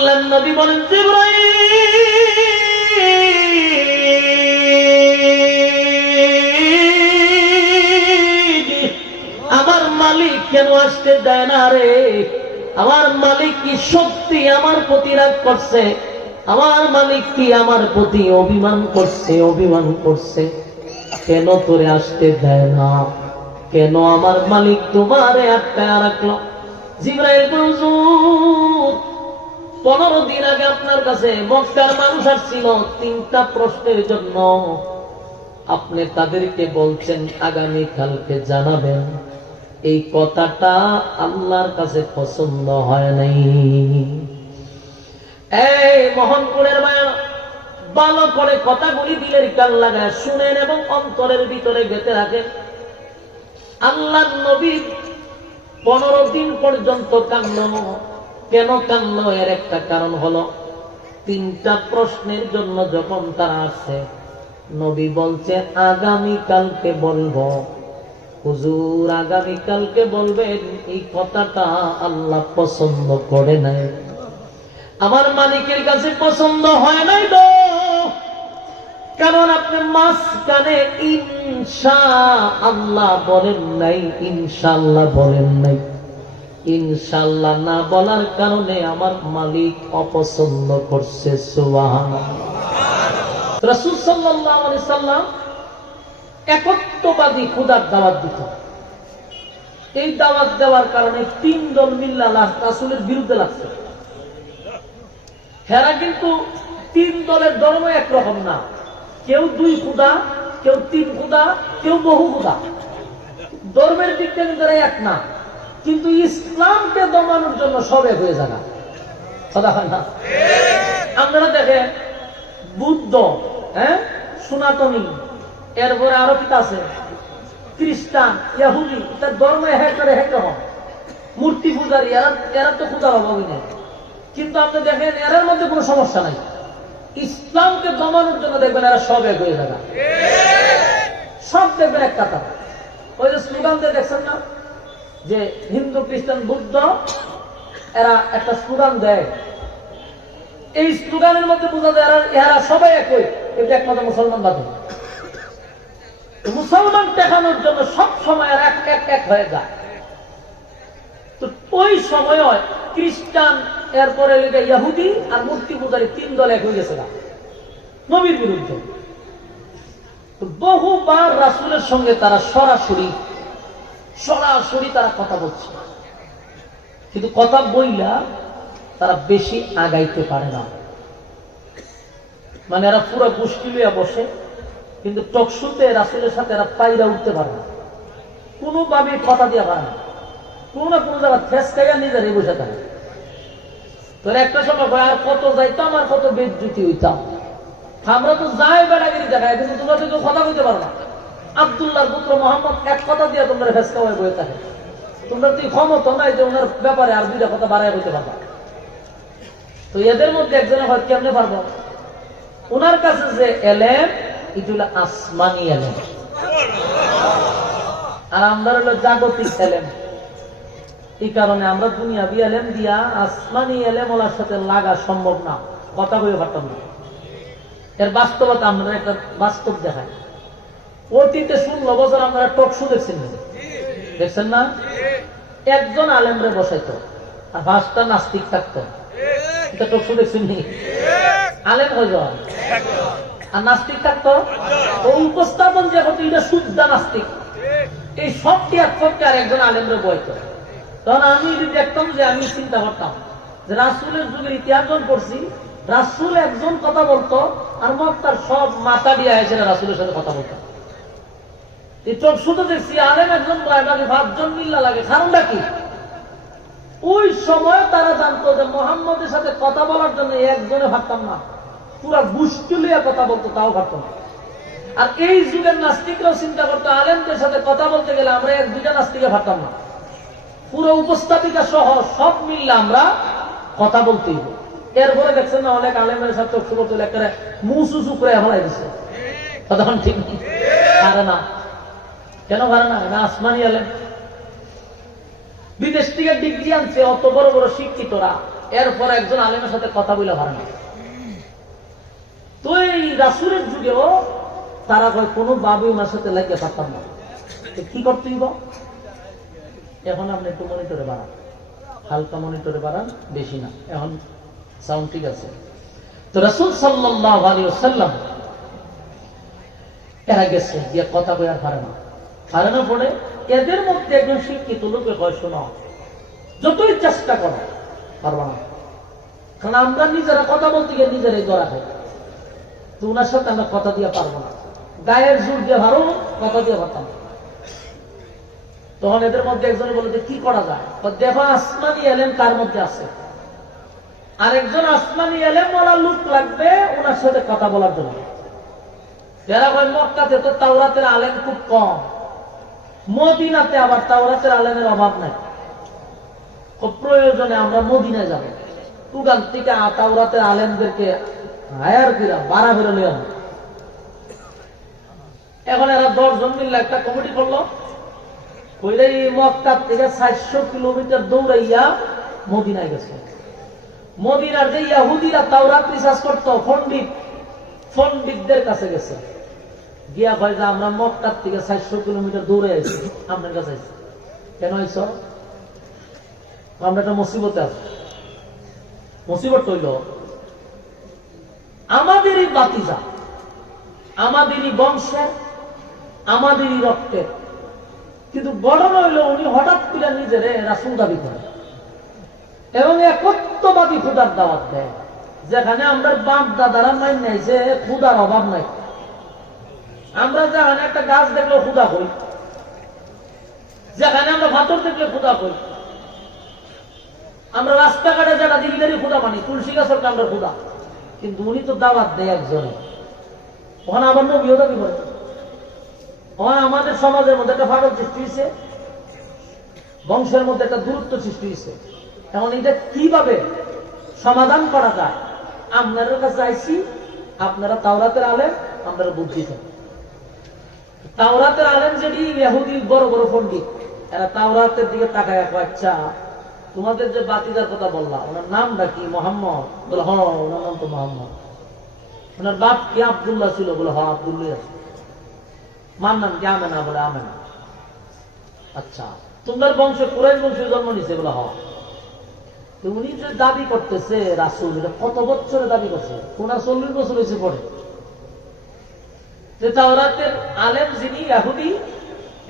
আল্লাহর নবী বলেন, জিবরাইল, আমার মালিক কেন আসতে দেয় না রে? আমার মালিক কি সত্যি আমার প্রতি রাগ করছে? আমার মালিক কি আমার প্রতি অভিমান করছে? কেন তোরে আসতে দেয় না? কেন আমার মালিক তোমারে আটকায় রাখলো? জিবরাইল বলল, 15 দিন আগে আপনার কাছে মক্কার মানুষ আসছিল 3টা প্রশ্নের জন্য। আপনি তাদেরকে বলছেন আগামী কালকে জানাবেন। এই কথাটা আল্লাহর কাছে পছন্দ হয় নাই। এই মোহনপুরের মায়া, ভালো করে কথাগুলি দিলের কান লাগায় শুনেন এবং অন্তরের ভিতরে গেঁথে রাখেন। আল্লাহর নবী 15 দিন পর্যন্ত কান্না। কেন কান্না? এর একটা কারণ হলো 3টা প্রশ্নের জন্য যখন তারা আসছে, নবী বলছে আগামী কালকে বলবো। হুজুর আগামী কালকে বলবেন, এই কথাটা আল্লাহ পছন্দ করে নাই, আমার মালিকের কাছে পছন্দ হয় নাই তো। কারণ আপনি মাঝখানে ইনশাআল্লাহ বলেন নাই, ইনশাআল্লাহ বলেন নাই। ইনশাআল্লাহ না বলার কারণে আমার মালিক অপছন্দ করছে। সুবহানাল্লাহ। রাসূল সাল্লাল্লাহু আলাইহি সাল্লাম একত্ববাদী খোদার দাওয়াত দিত। এই দাওয়াত দেওয়ার কারণে 3 দল মিল্লা রাসূলের বিরুদ্ধে লাগছে। হেরা কিন্তু 3 দলের ধর্ম একরকম না। কেউ 2 খোদা, কেউ 3 খোদা, কেউ বহু খোদা। ধর্মের দিক থেকে তারা এক না, কিন্তু ইসলামকে দমানোর জন্য সব এক হয়ে যাবে। কথা হয় না? আপনারা দেখেন, বুদ্ধ, সনাতনী, এরপরে আরো কি আছে, খ্রিস্টান, ইহুদি, তার ধর্ম হ্যাঁ করে হ্যাঁ রকম। মূর্তি পূজারী, এরা তো পূজার অভাবই নেই। কিন্তু আপনি দেখেন এর মধ্যে কোনো সমস্যা নাই। ইসলামকে দমানোর জন্য দেখবেন এরা সব এক হয়ে যাবে, সব দেখবেন এক কাতার। ওই যে স্লোগান দিয়ে দেখছেন না, যে হিন্দু, খ্রিস্টান, বুদ্ধ, এরা একটা স্লোগান দেয়। এই স্লোগানের মধ্যে বোঝা যায় এরা সবাই একই, কিন্তু একমাত্র মুসলমান বাদে। মুসলমান দেখানোর জন্য সব সময় এক এক এক হয়ে যায়। তো ওই সময় খ্রিস্টান, এরপরে ইহুদি আর মূর্তি পূজারী 3 দল এক হয়ে গেছে না নবীর বিরুদ্ধে। বহুবার রাসূলের সঙ্গে তারা সরাসরি তারা কথা বলছে, কিন্তু কথা বইলা তারা বেশি আগাইতে পারে না। মানে এরা পুরো গোষ্ঠী লইয়া বসে, কিন্তু টকশুতে রাসূলের সাথে এরা পাইরা উঠতে পারে না, কোনোভাবে কথা দিয়ে পারে না। কোন না কোন জায়গা ঠেস খাইয়া নিজেরাই বসে থাকে। তোর একটা সময় আর কত যাইতাম আর কত বেজ্জতি হইতাম। আমরা তো যাই বেড়াগিরি দেখায়, কিন্তু তোমরা তো কেউ কথা বলতে পারো না। আব্দুল্লাহর পুত্র মোহাম্মদ এক কথা দিয়ে তোমরা ফেস খাওয়াই বয়ে থাকে। তোমরা তুই ক্ষমতা নাই যে ওনার ব্যাপারে আর 2টা কথা বাড়াই বলতে পারবা। তো এদের মধ্যে একজনে হয় কেমনে পারবো? ওনার কাছে যে এলেম, এটা হলো আসমানি এলেম, আর আমরা হলো জাগতিক এলেম। এই কারণে আমরা দুনিয়াবি এলেম দিয়া আসমানি এলেম ওনার সাথে লাগা সম্ভব না, কথা বলে পারতাম না। এর বাস্তবতা আমরা একটা বাস্তব দেখাই। অতীতে 16 বছর আমরা টক শো দেখছেন না? একজন আলেমরে বসাইতো আর 5টা নাস্তিক থাকতো। এটা টক শো দেখছেন নি? আলেম কয়জন আর নাস্তিক থাকতো? ও উপস্থাপন যে হতো এটা শুদ্ধ নাস্তিক। এই সবটি একপক্ষে আর একজন আলেমরে বইতো। তখন আমি দেখতাম যে আমি চিন্তা করতাম যে রাসূলের যুগের ইতিহাস পড়ছি, রাসূল একজন কথা বলতো আর মক্কার সব মাথা দিয়ে এসে রাসূলের সাথে কথা বলতো। এই চোখ শুধু দেখছি আলেম একজন প্রায় 5 জন মিল্লা লাগে। কারণটা কি? ওই সময় তারা জানতো যে মুহাম্মদের সাথে কথা বলার জন্য একজনে ভাবতাম না, পুরা গোষ্ঠী লিয়া কথা বলতো, তাও ভাবতো না। আর এই যুগের নাস্তিকরাও চিন্তা করতো আলেমদের সাথে কথা বলতে গেলে আমরা 1-2টা নাস্তিকে ভাবতাম না, পুরো উপস্থাপিকা সহ সব মিললে আমরা কথা বলতেই। এরপরে দেখছেন না অনেক আলেমের সাথে চোখ শুরু তুলে একটা মুসুসু করে ফেলাই দিচ্ছে। তখন ঠিক পারে না। কেন পারে না? আসমানি আলেম, বিদেশ থেকে ডিগ্রি আনছে, অত বড় বড় শিক্ষিতরা এরপর একজন আলেমের সাথে কথা বলে পারে না। তো এই রাসূলের যুগেও তারা কোনো ভাবে ওনার সাথে লাগিয়ে পারতাম না। কি করতেই বা এখন আপনি একটু মনিটরে বাড়ান, হালকা মনিটরে বাড়ান, বেশি না, এখন সাউন্ড ঠিক আছে। তো রাসূল সাল্লাল্লাহু আলাইহি ওয়াসাল্লাম এরা গেছে গিয়ে কথা কই আর পারে না পড়ে এদের মধ্যে একজন শিক্ষিত লোকে কয়, শোনো, যতই চেষ্টা করো পারবা না, কারণ আমরা নিজেরা কথা বলতে গিয়ে নিজেরাই ধরা খাই। তো ওনার সাথে আমরা কথা দিয়ে পারবো না, গায়ের জোর দিয়ে ভালো কথা দিয়ে পারতাম। তখন এদের মধ্যে একজনে বলে যে কি করা যায়, দেখো আসমানি এলেম কার মধ্যে আছে, আরেকজন আসমানি এলেম বলা লোক লাগবে ওনার সাথে কথা বলার জন্য। যারা কয় মক্কাতে তো তাওরাতের আলেম খুব কম, মদিনাতে আবার তাওরাতের আলেমের অভাব নাই, খুব প্রয়োজনে আমরা মদিনায় যাব, ওখান থেকে তাওরাতের আলেমদেরকে হায়ার করা বাড়া বেরোলে। এখন এরা 10 জন মিলে একটা কমিটি করলো, ওইটাই মক্কা থেকে 400 কিলোমিটার দৌড়াইয়া মদিনায় গেছে। মদিনার যে ইহুদিরা তাওরাত রিসার্চ করতো পণ্ডিতদের কাছে গেছে, গিয়া ভাই যে আমরা মক্কার থেকে 400 কিলোমিটার দৌড়ে আইছি, আপনার কাছে আইছি, কেন আইছ? আমরা একটা মুসিবতে আছি। মুসিবত হইল আমাদেরই বাতিজা, আমাদেরই বংশের, আমাদেরই রক্তের, কিন্তু ঘটনা হইল উনি হঠাৎ করে নিজের রাসূল দাবি করে এবং একত্ববাদী খুদার দাওয়াত দেয়, যেখানে আমরা বাপ দাদারা মাইন নাই যে খুদার অভাব নাই। আমরা যেখানে একটা গাছ দেখলে খুদা কই, যেখানে আমরা ভাতর দেখলে খুদা কই, আমরা রাস্তাঘাটে যারা দিল্লিদারি খুদা মানি, তুলসী গাছের আমরা খুদা, কিন্তু উনি তো দাওয়াত দেয় একজনে। ওখানে আবার নবীও দাবি করে। ওখানে আমাদের সমাজের মধ্যে একটা ফাটল সৃষ্টি হয়েছে, বংশের মধ্যে একটা দূরত্ব সৃষ্টি হয়েছে। এখন এটা কিভাবে সমাধান করা যায়? আপনাদের কাছে আইসি, আপনারা তাওরাতের আলেম, আপনারা বুদ্ধি থাকেন। তাওরাতের আলেম যেটি ইহুদি বড় বড় পণ্ডিত, এরা তাওরাতের দিকে তাকায়, আচ্ছা তোমাদের যে বাতিদার কথা বললাম ওনার নামটা কি? মোহাম্মদ? বলে হ, ওনার নাম তো মোহাম্মদ। ওনার বাপ কি আব্দুল্লাহ ছিল? বলে হ, আব্দুল্লাহ আছে। মার নাম কি? আমেনা? বলে আমেনা। আচ্ছা, তোমার বংশে কুরাইশ বংশে জন্ম নিছে? বলে হ। উনি যে দাবি করতেছে রাসূল, এটা কত বছরে দাবি করছে? 40 বছর হয়েছে পরে। তাওরাতের আলেম যিনি ইহুদি,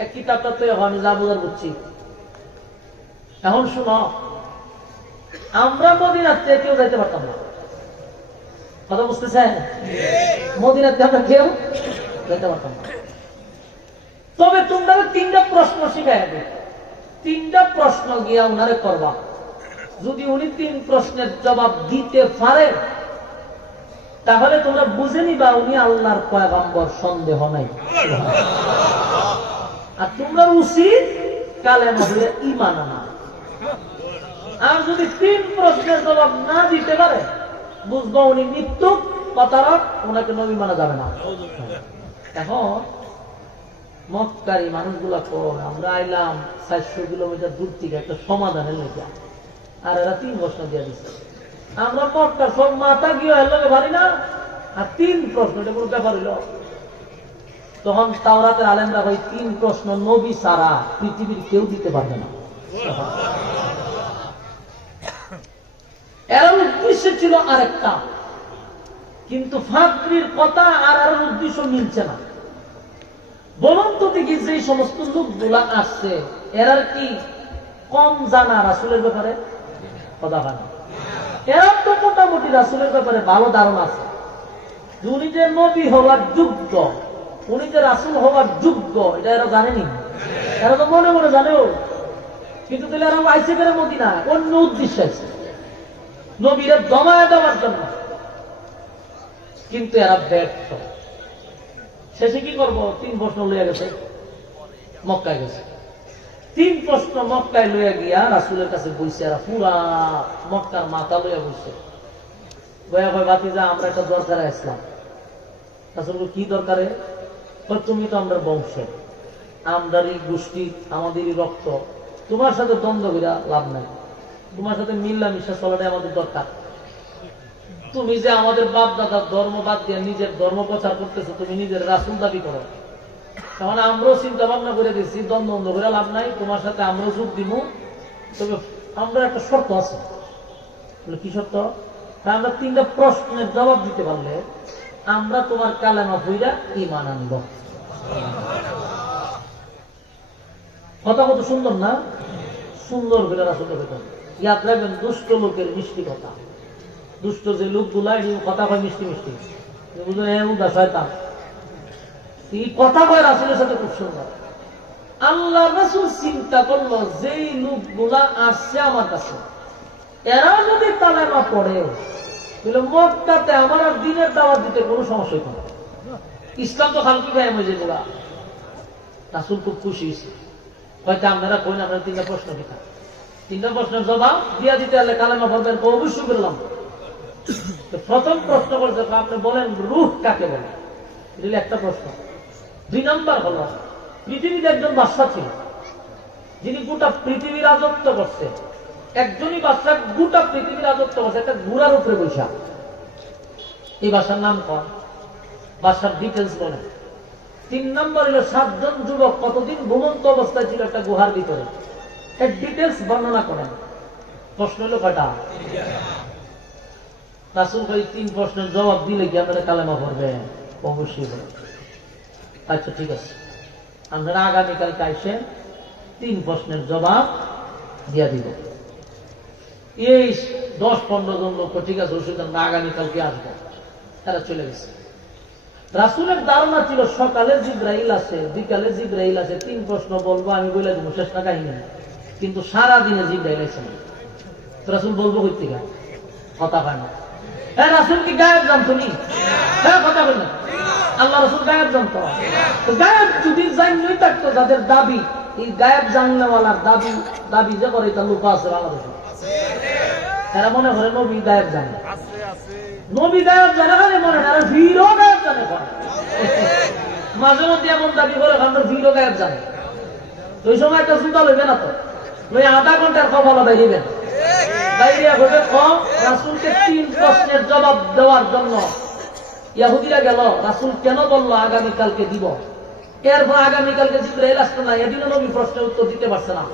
এক কিতাবটা তো আমি যা বোঝার বুঝছি। এখন শুনো, আমরা মদিনাতে কেউ যাইতে পারতাম না, কথা বুঝতেছেন? মদিনাতে আমরা কেউ যাইতে পারতাম না। তবে তোমরা 3টা প্রশ্ন শিখাই হবে, 3টা প্রশ্ন গিয়া উনারে করবা। যদি উনি 3 প্রশ্নের জবাব দিতে পারে তাহলে তোমরা বুঝে নিবা উনি আল্লাহর পয়গম্বর, সন্দেহ নাই। আর তোমরা উচিত কালেমা হয়ে ঈমান আনা। আর যদি 3 প্রশ্নের জবাব না দিতে পারে বুঝবো উনি মৃত্যু প্রতারক, ওনাকে নবী মানা যাবে না। এখন মক্কারি মানুষগুলা কয় আমরা আইলাম 400 কিলোমিটার দূর থেকে একটা সমাধানের লেগে, আর এরা 3 প্রশ্ন দিয়ে দিচ্ছে। আমরা মক্কার সব মাথা গিয়ে এর পারি না, আর 3 প্রশ্ন, এটা কোনো ব্যাপার হইল? তখন তাওরাতের আলেমরা ভাই 3 প্রশ্ন নবী ছাড়া পৃথিবীর কেউ দিতে পারবে না। এর উদ্দেশ্য ছিল আরেকটা, কিন্তু ফাকরির কথা আর উদ্দেশ্য মিলছে না। বলুন তো দেখি, যে সমস্ত লোকগুলা আসছে এরা কি কম জানা রাসূলের ব্যাপারে? কথা হয় না। এরা তো মোটামুটি রাসূলের ব্যাপারে ভালো ধারণা আছে। উনি যে নবী হওয়ার যোগ্য, উনি যে রাসূল হওয়ার যোগ্য, এটা এরা জানেনি। এরা তো মনে মনে জানেও, কিন্তু তাহলে এরা আইসে বেড়ে মদিনা অন্য উদ্দেশ্যে আছে, নবীরা দমায় দেওয়ার জন্য। কিন্তু এরা ব্যর্থ। শেষে কি করবো? 3 প্রশ্ন লইয়া গেছে, মক্কায় গেছে। 3 প্রশ্ন মক্কায় লইয়া গিয়া রাসূলের কাছে বইছে, এরা পুরা মক্কার মাথা লইয়া বইছে। বয়া কয়, বাতিজা আমরা একটা দরকারে আসলাম। রাসূল কি দরকারে? তুমি তো আমরা বংশের, আমরারই গোষ্ঠী, আমাদেরই রক্ত, তোমার সাথে দ্বন্দ্ব কইরা লাভ নাই। তোমার সাথে মিল্লামিশা চলাটাই আমাদের দরকার। তুমি যে আমাদের বাপ দাদার ধর্ম বাদ দিয়ে নিজের ধর্ম প্রচার করতেছো, তুমি নিজের রাসূল দাবি করো। তখন আমরাও চিন্তা ভাবনা করে দিচ্ছি, দ্বন্দ্ব করে লাভ নাই, তোমার সাথে আমরাও যোগ দিব। তবে আমরা একটা শর্ত আছে। কি শর্ত? আমরা 3টা প্রশ্নের জবাব দিতে পারলে আমরা তোমার কালেমা পড়া ঈমান আনব। কথা কত সুন্দর না? সুন্দর করে রাসূল বলেন, ইয়াদ রাখবেন দুষ্ট লোকের মিষ্টি কথা। দুষ্ট যে লোকগুলা কথা কয় মিষ্টি মিষ্টি, শয়তান, এই কথা কয় রাসূলের সাথে খুব সুন্দর। আল্লাহ রাসূল চিন্তা করলো, যেই লোকগুলা আসছে আমার কাছে, এরা যদি কালেমা পড়ে তাহলে মক্কাতে আমার আর দিনের দাওয়াত দিতে কোনো সমস্যা হইত না। ইসলাম তো খালকি গায়ে মজে গুলা। রাসূল খুব খুশি হয়েছে। হয়তো আপনারা কইন, আপনারা 3টা প্রশ্ন দিতা, 3টা প্রশ্নের জবাব দিয়া দিতে হলে কালেমা পড়বেন, অবশ্যই করলাম। প্রথম প্রশ্ন করছে, আপনি বলেন রূহ কাকে বলে? এটা একটা প্রশ্ন। 2 নম্বর হলো, পৃথিবীতে একজন বাদশা ছিল, যিনি গোটা পৃথিবীর রাজত্ব করছে। একজনই বাদশা গোটা পৃথিবীর রাজত্ব করছে, একটা ঘোড়ার উপরে বৈশা। এই বাদশার নাম কর, বাদশার ডিটেলস বলেন। 3 নম্বর হলো 7 জন যুবক কতদিন ঘুমন্ত অবস্থায় ছিল একটা গুহার ভিতরে, এর ডিটেলস বর্ণনা করেন। প্রশ্ন হলো কয়টা? রাসূল কই 3 প্রশ্নের জবাব দিলে কি আপনারা কালেমা পড়বেন? অবশ্যই বলেন। আচ্ছা ঠিক আছে, আপনারা আগামীকালকে আসেন, 3 প্রশ্নের জবাব দিয়া দিব। এই 10-15 জন লোক ঠিক আছে, অসুবিধা না, আগামীকালকে আসবো। তারা চলে গেছে। রাসূলের ধারণা ছিল সকালে জিবরাইল আসে, বিকালে জিবরাইল আসে, 3 প্রশ্ন বলবো, আমি বলে দেবো, শেষ না কাহিনী। কিন্তু সারাদিনে জিবরাইল আসে না। রাসূল বলবো কই থেকে? কথা হয় না। হ্যাঁ, রাসূল কি গায়েব জানতো নি? হ্যাঁ, কথা বলেন। আল্লাহ রাসূল গায়েব জানতো? তো গায়েব যদি জানই থাকতো, যাদের দাবি এই গায়েব জানলেওয়ালার দাবি যে করে, এটা লোক আছে বাংলাদেশে। তারা মনে করে নবী গায়েব জানে, নবী গায়েব জানে, খালি মনে হয় ভিড়ও গায়েব জানে। মাঝে মধ্যে এমন দাবি করে ভিড়ও গায়েব জানে। ওই সময় একটা চিন্তা লইবে না তো, ওই আধা ঘন্টার খবর বাইরেবেন, বাইরে কম। রাসূলকে 3 প্রশ্নের জবাব দেওয়ার জন্য ইহুদিরা গেল, রাসূল কেন বললো আগামীকালকে দিব? এরপর আগামীকালকে জিবরাইল আসতো না, এদিনও নবী প্রশ্নের উত্তর দিতে পারছে না।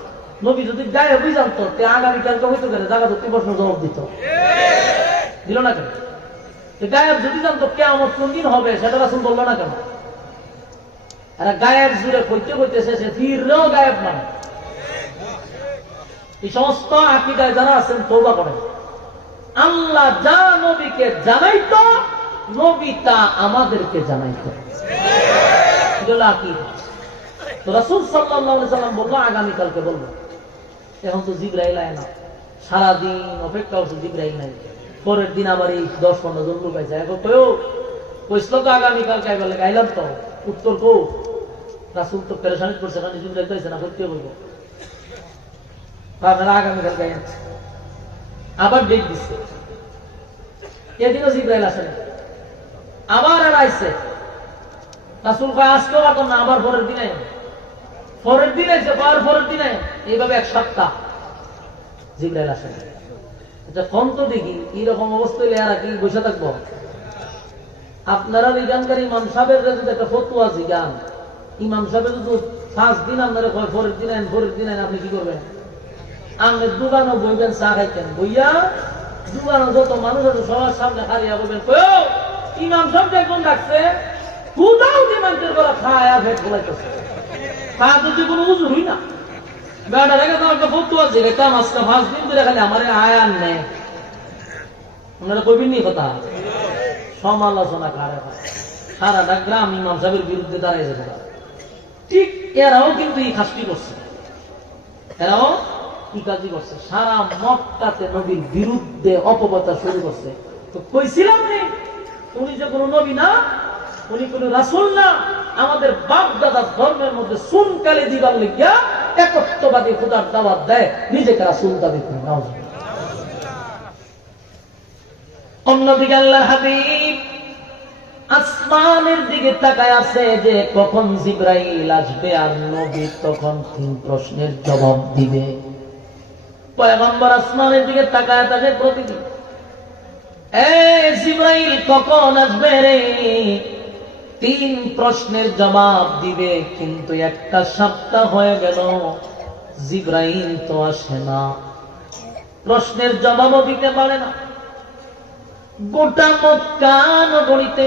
নবী যদি গায়েবই জানতো, আগামীকালকে হইতো কেন? জায়গা ধরতে প্রশ্ন জবাব দিত, দিল না কেন? গায়েব যদি জানতো কিয়ামত কোন দিন হবে, সেটা রাসূল বললো না কেন? এরা গায়েব জুড়ে কইতে কইতে শেষে ফিরলেও গায়েব মানে। এই সমস্ত আকীদায় যারা আছেন, তওবা করেন। আল্লাহ যা নবীকে জানাইতো, নবী তা আমাদেরকে জানাইতো। তো রাসূল সাল্লাল্লাহু আলাইহি সাল্লাম বললো আগামীকালকে বলবো। এখন তো জিবরাইল আয় না, সারাদিন অপেক্ষা করছে, জিবরাইল নাই। পরের দিন আবার এই 10-15 জন লোক আইছে, এখন কইছিল তো আগামীকালকে আইবার লাগে, আইলাম তো, উত্তর কো? রাসূল তো পেরেশানি করছে, কারণ জিবরাইল তো আইছে না, করতে বলবো। আপনারা আগামীকালকে আইছে, আবার ডেট দিচ্ছে। এদিনও জিবরাইল আসে না, আবার আর আইছে। রাসূল কয় আজকেও পারতাম না, আবার পরের দিন আইন, পরের দিন আইছে, পরের দিন আইন, এইভাবে 1 সপ্তাহ জিবরাইল আসে না। এটা কোন তো দেখি এইরকম অবস্থা হইলে আর কি বসে থাকবো? আপনারা বিজ্ঞানকারী ইমাম সাহেবের যদি একটা ফতোয়া জিজ্ঞান, ইমাম সাহেবের যদি 5 দিন আপনারা কয় পরের দিন আইন, আপনি কি করবেন? আপনি দোকানও বইবেন, চা খাইতেন, বইয়া দোকানও যত মানুষ আছে সবার সামনে হারিয়া বলবেন, ইমাম সাহেব একজন ডাকছে, কোথাও মানুষের করা খায় আর ভেট বলাইতেছে, তা যদি কোনো উজুরই না। বেটা রেখে তো একটা ফতোয়া জিজ্ঞাসা, আজকে 5 দিন ধরে খালি আমার আয়ান নেই। আপনারা কইবেন নি কথা? সমালোচনা কারে সারাটা গ্রাম ইমাম সাহেবের বিরুদ্ধে দাঁড়িয়ে যাবে। ঠিক এরাও কিন্তু এই কাজটি করছে, এরাও কি কাজই করছে, সারা মক্কাতে নবীর বিরুদ্ধে অপপ্রচার শুরু করছে। তো কইছিলাম নি উনি যে কোনো নবী না, উনি কোন রাসূল না, আমাদের বাপ দাদার ধর্মের মধ্যে সুনকালে দিবার লিখিয়া একত্ববাদী খোদার দাওয়াত দেয়, নিজেকে রাসূল দাবি করে। অন্যদিকে আল্লাহর হাবিব আসমানের দিকে তাকায় আছে যে কখন জিবরাইল আসবে আর নবী তখন 3 প্রশ্নের জবাব দিবে। পয়গম্বর আসমানের দিকে তাকায় থাকে প্রতিদিন, জিবরাইল কখন আসবে রে? 3 প্রশ্নের জবাব দিবে, কিন্তু একটা সপ্তাহ হয়ে গেল জিবরাইল তো আসে না, প্রশ্নের জবাবও দিতে পারে না। গোটা মক্কা নগরীতে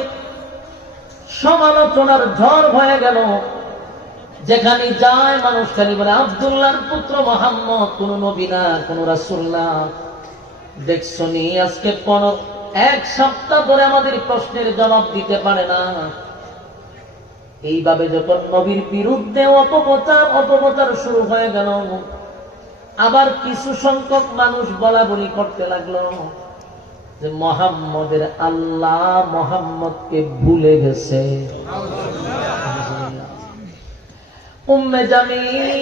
সমালোচনার ঝড় হয়ে গেল। যেখানে যায় মানুষ খালি বলে আব্দুল্লাহর পুত্র মুহাম্মদ, কোন নবী না, কোন রাসূল না। দেখছো নি আজকে 1 সপ্তাহ ধরে আমাদের প্রশ্নের জবাব দিতে পারে না। এইভাবে যখন নবীর বিরুদ্ধে অপপ্রচার শুরু হয়ে গেল, আবার কিছু সংখ্যক মানুষ বলা বলি করতে লাগলো যে মুহাম্মদের আল্লাহ মুহাম্মদকে ভুলে গেছে। উম্মে জামিল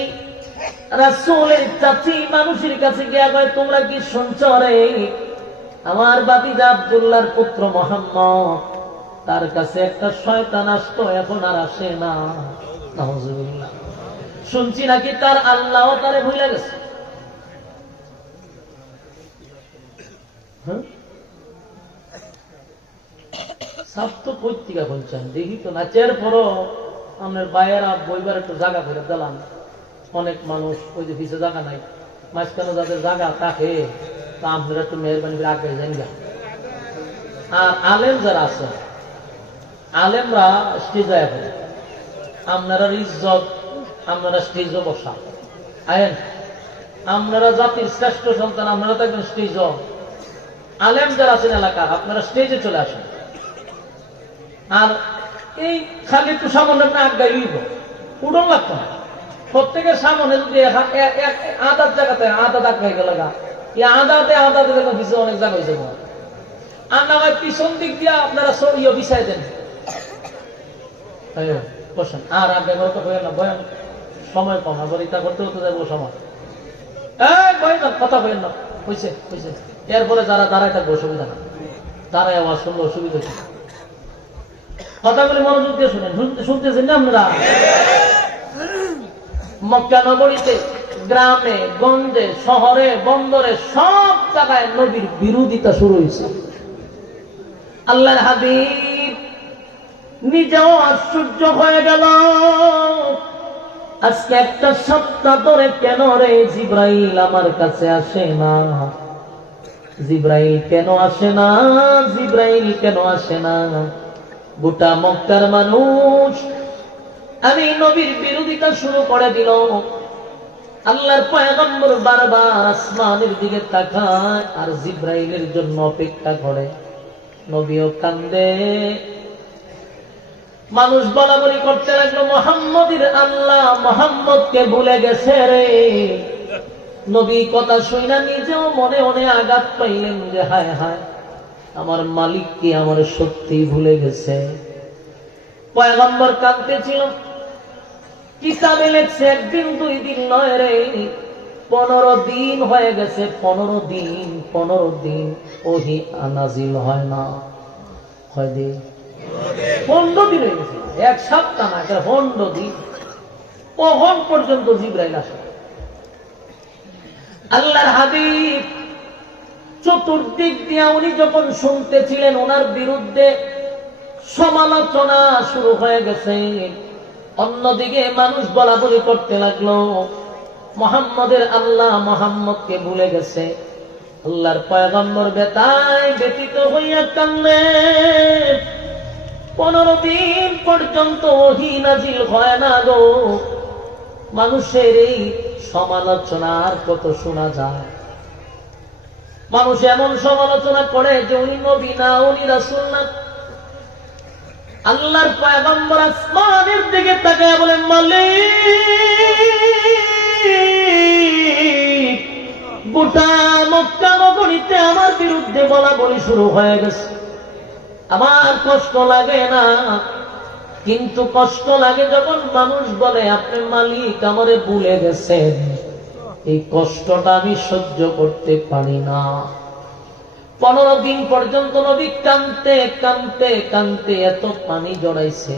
রাসূলের চাচি মানুষের কাছে গিয়া কয়, তোমরা কি শুনছো রে? আমার ভাতিজা আব্দুল্লাহর পুত্র মুহাম্মদ, তার কাছে একটা শয়তান আসতো, এখন আর আসে না। নাউজুবিল্লাহ। শুনছি নাকি তার আল্লাহ তারে ভুলে গেছে। সব তো পত্রিকা বলছেন, দেখি তো নাচের পরও আপনার বাইরেরা বইবার একটু জায়গা করে দিলাম। অনেক মানুষ ওই যে পিছিয়ে জায়গা নাই, মাঝখানে যাদের জায়গা থাকে তা আপনারা একটু মেহরবানি করে আগে যান গা। আর আলেম যারা আছে, আলেমরা স্টেজে এখন আপনারা ইজ্জত, আপনারা স্টেজও বসা আয়েন, আপনারা জাতির শ্রেষ্ঠ সন্তান, আপনারা তো একজন স্টেজ। আলেম যারা আছেন এলাকার, আপনারা স্টেজে চলে আসেন। আর এই খালি একটু সামনে আপনি আগাইব, উড়ন লাগতো না। প্রত্যেকের সামনে যদি আদার জায়গাতে আদা দাগ হয়ে গেল, এই আদাতে দেখো পিছনে অনেক জায়গা হয়েছে। আর না হয় পিছন দিক দিয়ে আপনারা ইয়ে বিছাই দেন, বসেন। আর আগে তো বই না, বয়ান সময় কম, আবার ইটা করতে হতে যাবো সময়। কথা বলেন না, হয়েছে হয়েছে। এরপরে যারা দাঁড়ায় থাকবে অসুবিধা না, দাঁড়ায় আওয়াজ শুনলে অসুবিধা হচ্ছে। কথাগুলি মনোযোগ দিয়ে শুনেন, শুনতেছেন না আপনারা? মক্কা নগরীতে, গ্রামে গঞ্জে, শহরে বন্দরে সব জায়গায় নবীর বিরোধিতা শুরু হয়েছে। আল্লাহর হাবিব নিজেও আশ্চর্য হয়ে গেল, আজকে একটা সপ্তাহ ধরে কেন রে জিবরাইল আমার কাছে আসে না? জিবরাইল কেন আসে না? জিবরাইল কেন আসে না? গোটা মক্কার মানুষ আমি নবীর বিরোধিতা শুরু করে দিল। আল্লাহর পয়গম্বর বারবার আসমানের দিকে তাকায় আর জিবরাইলের জন্য অপেক্ষা করে। নবীও কান্দে, মানুষ বলা বলি করতে লাগলো, মুহাম্মদের আল্লাহ মুহাম্মদকে ভুলে গেছে রে। নবী কথা শুনা নিজেও মনে মনে আঘাত পাইলেন যে হায় হায়, আমার মালিক কি আমার সত্যি ভুলে গেছে। পয়গম্বর কাঁদতেছিল। কিতাবে লেখছে একদিন 2 দিন নয় রে, 15 দিন হয়ে গেছে। 15 দিন ওহী নাজিল হয় না। হয় দিন 15 দিন হয়ে গেছে, 1 সপ্তাহ না, 15 দিন। কখন পর্যন্ত জিবরাইল আসে? আল্লাহর হাবিব চতুর্দিক দিয়ে উনি যখন শুনতেছিলেন, ওনার বিরুদ্ধে সমালোচনা শুরু হয়ে গেছে। অন্যদিকে মানুষ বলা বলি করতে লাগলো, মুহাম্মদের আল্লাহ মুহাম্মদকে ভুলে গেছে। আল্লাহর পয়গম্বর বেতায় ব্যতীত হইয়া কান্দে। 15 দিন পর্যন্ত ওহী নাজিল হয় না গো। মানুষের এই সমালোচনা আর কত শোনা যায়? মানুষ এমন সমালোচনা করে যে উনি নবী না, উনি রাসূল না। আল্লাহর পয়গম্বর আসমানের দিকে তাকায় বলেন, মালিক, গোটা মক্কা নগরীতে আমার বিরুদ্ধে বলা বলি শুরু হয়ে গেছে। আমার কষ্ট লাগে না, কিন্তু কষ্ট লাগে যখন মানুষ বলে আপনি মালিক আমারে ভুলে গেছেন। এই কষ্টটা আমি সহ্য করতে পারি না। 15 দিন পর্যন্ত নবী কাঁদতে কাঁদতে কাঁদতে এত পানি জড়াইছে।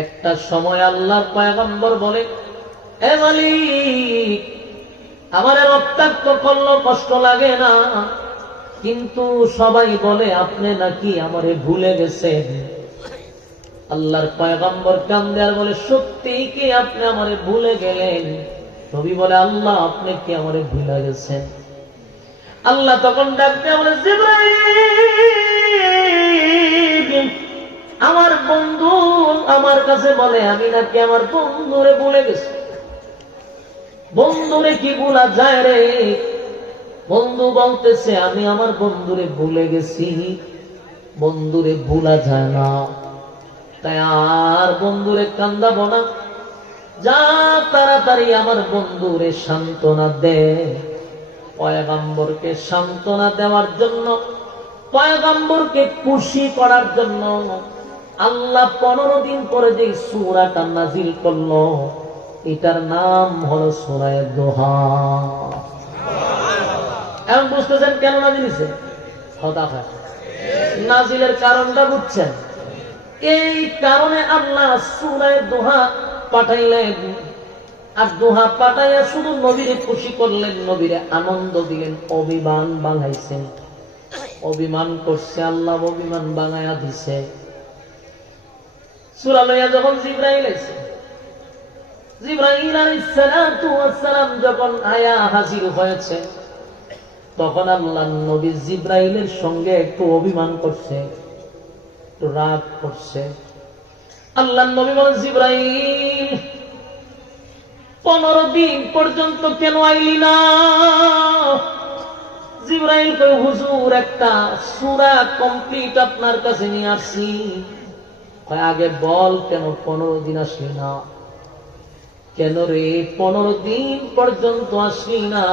একটা সময় আল্লাহর পয়গম্বর বলে, এ মালিক, আমার রক্তাক্ত করলো কষ্ট লাগে না, কিন্তু সবাই বলে আপনি নাকি আমারে ভুলে গেছেন। আল্লাহর পয়গম্বর কান্দে আর বলে সত্যি কি আপনি আমারে ভুলে গেলেন? নবী বলে আল্লাহ আপনি কি আমারে ভুলে গেছেন? আল্লাহ তখন ডাক দিয়ে বলে জিবরাইল, আমার বন্ধু আমার কাছে বলে আমি নাকি আমার বন্ধুরে ভুলে গেছি। বন্ধুরে কি ভুলা যায় রে? বন্ধু বলতেছে আমি আমার বন্ধুরে ভুলে গেছি। বন্ধুরে ভুলা যায় না, তাই আর বন্ধুরে কান্দাবো না। যা তাড়াতাড়ি আমার বন্ধুরে সান্ত্বনা দে। পয়গম্বরকে সান্ত্বনা দেওয়ার জন্য, পয়গম্বরকে খুশি করার জন্য আল্লাহ 15 দিন পরে যে সূরাটা নাজিল করলো, এটার নাম হলো সূরা দোহা। এখন বুঝতেছেন কেন নাজিল হয়েছে? নাজিলের কারণটা বুঝছেন? এই কারণে আল্লাহ সূরা দোহা পাঠাইলেন। আর দোহা পাঠাইয়া শুধু নবীরে খুশি করলেন, নবীরে আনন্দ দিলেন। অভিমান বাঙাইছেন, অভিমান করছে আল্লাহ, অভিমান বাঙাইয়া দিছে। সূরা লইয়া যখন জিবরাইল আইছে, জিবরাইল আলাইহিস সালাতু ওয়াস সালাম যখন আয়া হাজির হয়েছে, তখন আল্লাহ নবী জিবরাইলের সঙ্গে একটু অভিমান করছে, একটু রাগ করছে। আল্লাহ নবী বলেন জিবরাইল 15 দিন পর্যন্ত কেন আইলি না? জিবরাইল কয় হুজুর একটা সূরা কমপ্লিট আপনার কাছে নিয়ে আসছি। কয় আগে বল কেন 15 দিন আসলি না? কেন রে 15 দিন পর্যন্ত আসলি না?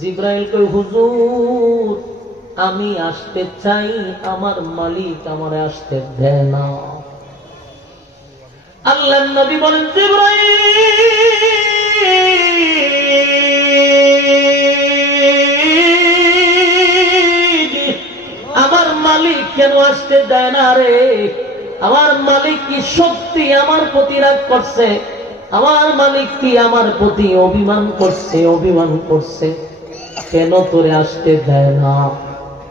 জিবরাইল কয় হুজুর আমি আসতে চাই, আমার মালিক আমারে আসতে দেয় না। আল্লাহর নবী বলেন জিবরাইল আমার মালিক কেন আসতে দেয় না রে? আমার মালিক কি সত্যি আমার প্রতি রাগ করছে? আমার মালিক কি আমার প্রতি অভিমান করছে? অভিমান করছে কেন তোরে আসতে দেয় না?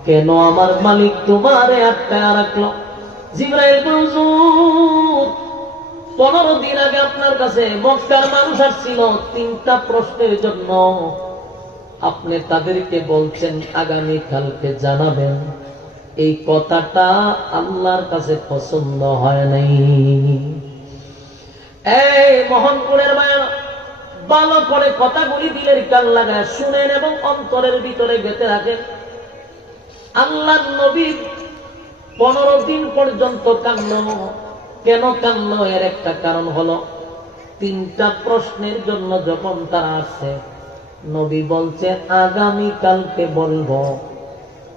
কেন আমার মালিক তোমারে আটকায় রাখলো? জিবরাইল হুজুর 15 দিন আগে আপনার কাছে মক্কার মানুষ আসছিল 3টা প্রশ্নের জন্য। আপনি তাদেরকে বলছেন আগামী কালকে জানাবেন। এই কথাটা আল্লাহর কাছে পছন্দ হয় নাই। এই মোহনপুরের মায়া ভালো করে কথাগুলি দিলের কান লাগায় শুনেন এবং অন্তরের ভিতরে গেঁথে রাখেন। আল্লাহর নবী 15 দিন পর্যন্ত কান্না। কেন কান্না? এর একটা কারণ হলো 3টা প্রশ্নের জন্য যখন তারা আসছে, নবী বলছে আগামী কালকে বলবো।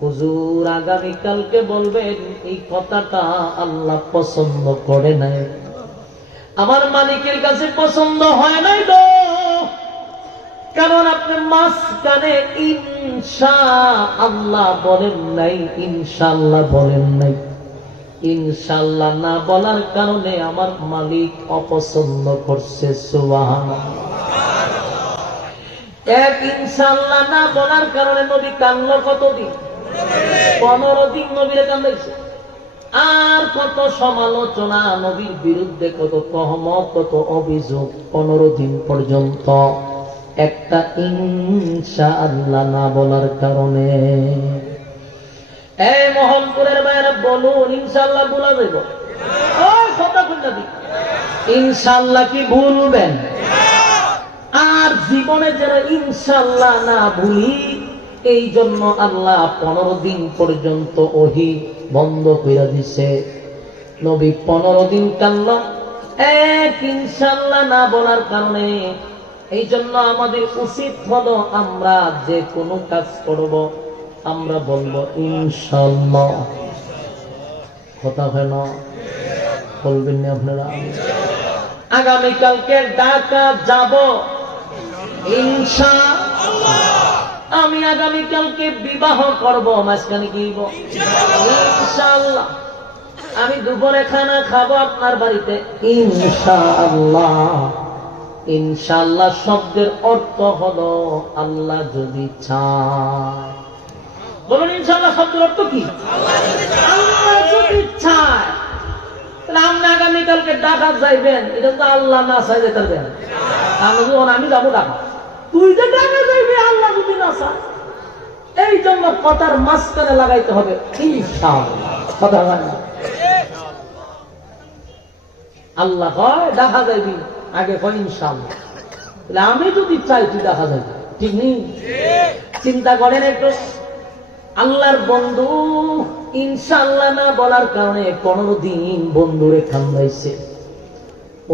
হুজুর আগামী কালকে বলবেন, এই কথাটা আল্লাহ পছন্দ করে নাই, আমার মালিকের কাছে পছন্দ হয় নাই তো। কারণ আপনি মাঝখানে ইনশাআল্লাহ বলেন নাই, ইনশাআল্লাহ বলেন নাই। ইনশাআল্লাহ না বলার কারণে আমার মালিক অপছন্দ করছে। সুবহানাল্লাহ। এক ইনশাআল্লাহ না বলার কারণে নবী কান্না কতদিন? 15 দিন নবীরে কান্দাইছে। আর কত সমালোচনা নবীর বিরুদ্ধে, কত তহমত, কত অভিযোগ। 15 দিন পর্যন্ত একটা ইনশাআল্লাহ না বলার কারণে। এই মোহনপুরের ভাইয়েরা বলুন ইনশাআল্লাহ ভুলা যাইব? ওই কথা কইনা দি ইনশাআল্লাহ কি ভুলবেন? আর জীবনে যেন ইনশাআল্লাহ না ভুলি, এই জন্য আল্লাহ 15 দিন পর্যন্ত ওহী বন্ধ করে দিছে। নবী 15 দিন কান্না এক ইনশাআল্লাহ না বলার কারণে। এই জন্য আমাদের উচিত হলো আমরা যে কোনো কাজ করব আমরা বলবো ইনশাআল্লাহ। কথা হয় না? বলবেন না আপনারা? আগামীকালকে ঢাকা যাব ইনশাআল্লাহ। আমি আগামীকালকে বিবাহ করব, মাঝখানে কি ইনশাআল্লাহ। আমি দুপুরে খানা খাবো আপনার বাড়িতে ইনশাআল্লাহ। ইনশাআল্লাহ শব্দের অর্থ হলো আল্লাহ যদি চায়। বলুন ইনশাআল্লাহ শব্দের অর্থ কি? আল্লাহ যদি চায়। তাহলে আপনি আগামীকালকে ঢাকা যাইবেন, এটা তো আল্লাহ না চাই যেতে পারবেন। আমি যাবো ঢাকা, তুই যে ঢাকা যাইবি আল্লাহ যদি না চায়। এই জন্য কথার মাঝখানে লাগাইতে হবে ইনশাআল্লাহ। কথা হয় না, আল্লাহ কয় দেখা যাইবি, আগে কয় ইনশাআল্লাহ। আমি যদি চাই তুই দেখা যাইবি, ঠিক নেই? চিন্তা করেন একটু, আল্লাহর বন্ধু ইনশাআল্লাহ না বলার কারণে 15 দিন বন্ধুরে কান্দাইছে।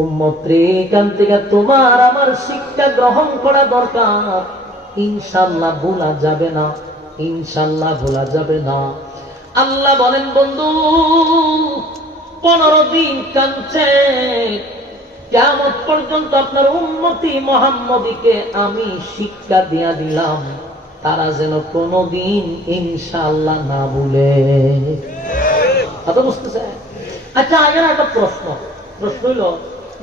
উম্মত রে, এখান থেকে তোমার আমার শিক্ষা গ্রহণ করা দরকার। ইনশাআল্লাহ ভোলা যাবে না, ইনশাআল্লাহ ভোলা যাবে না। আল্লাহ বলেন বন্ধু 15 দিন কাঁদছে, কিয়ামত পর্যন্ত আপনার উম্মতি মুহাম্মদীকে আমি শিক্ষা দিয়া দিলাম, তারা যেন কোনদিন ইনশাআল্লাহ না ভুলে। কথা বুঝতেছে? আচ্ছা, আগের একটা প্রশ্ন হইল,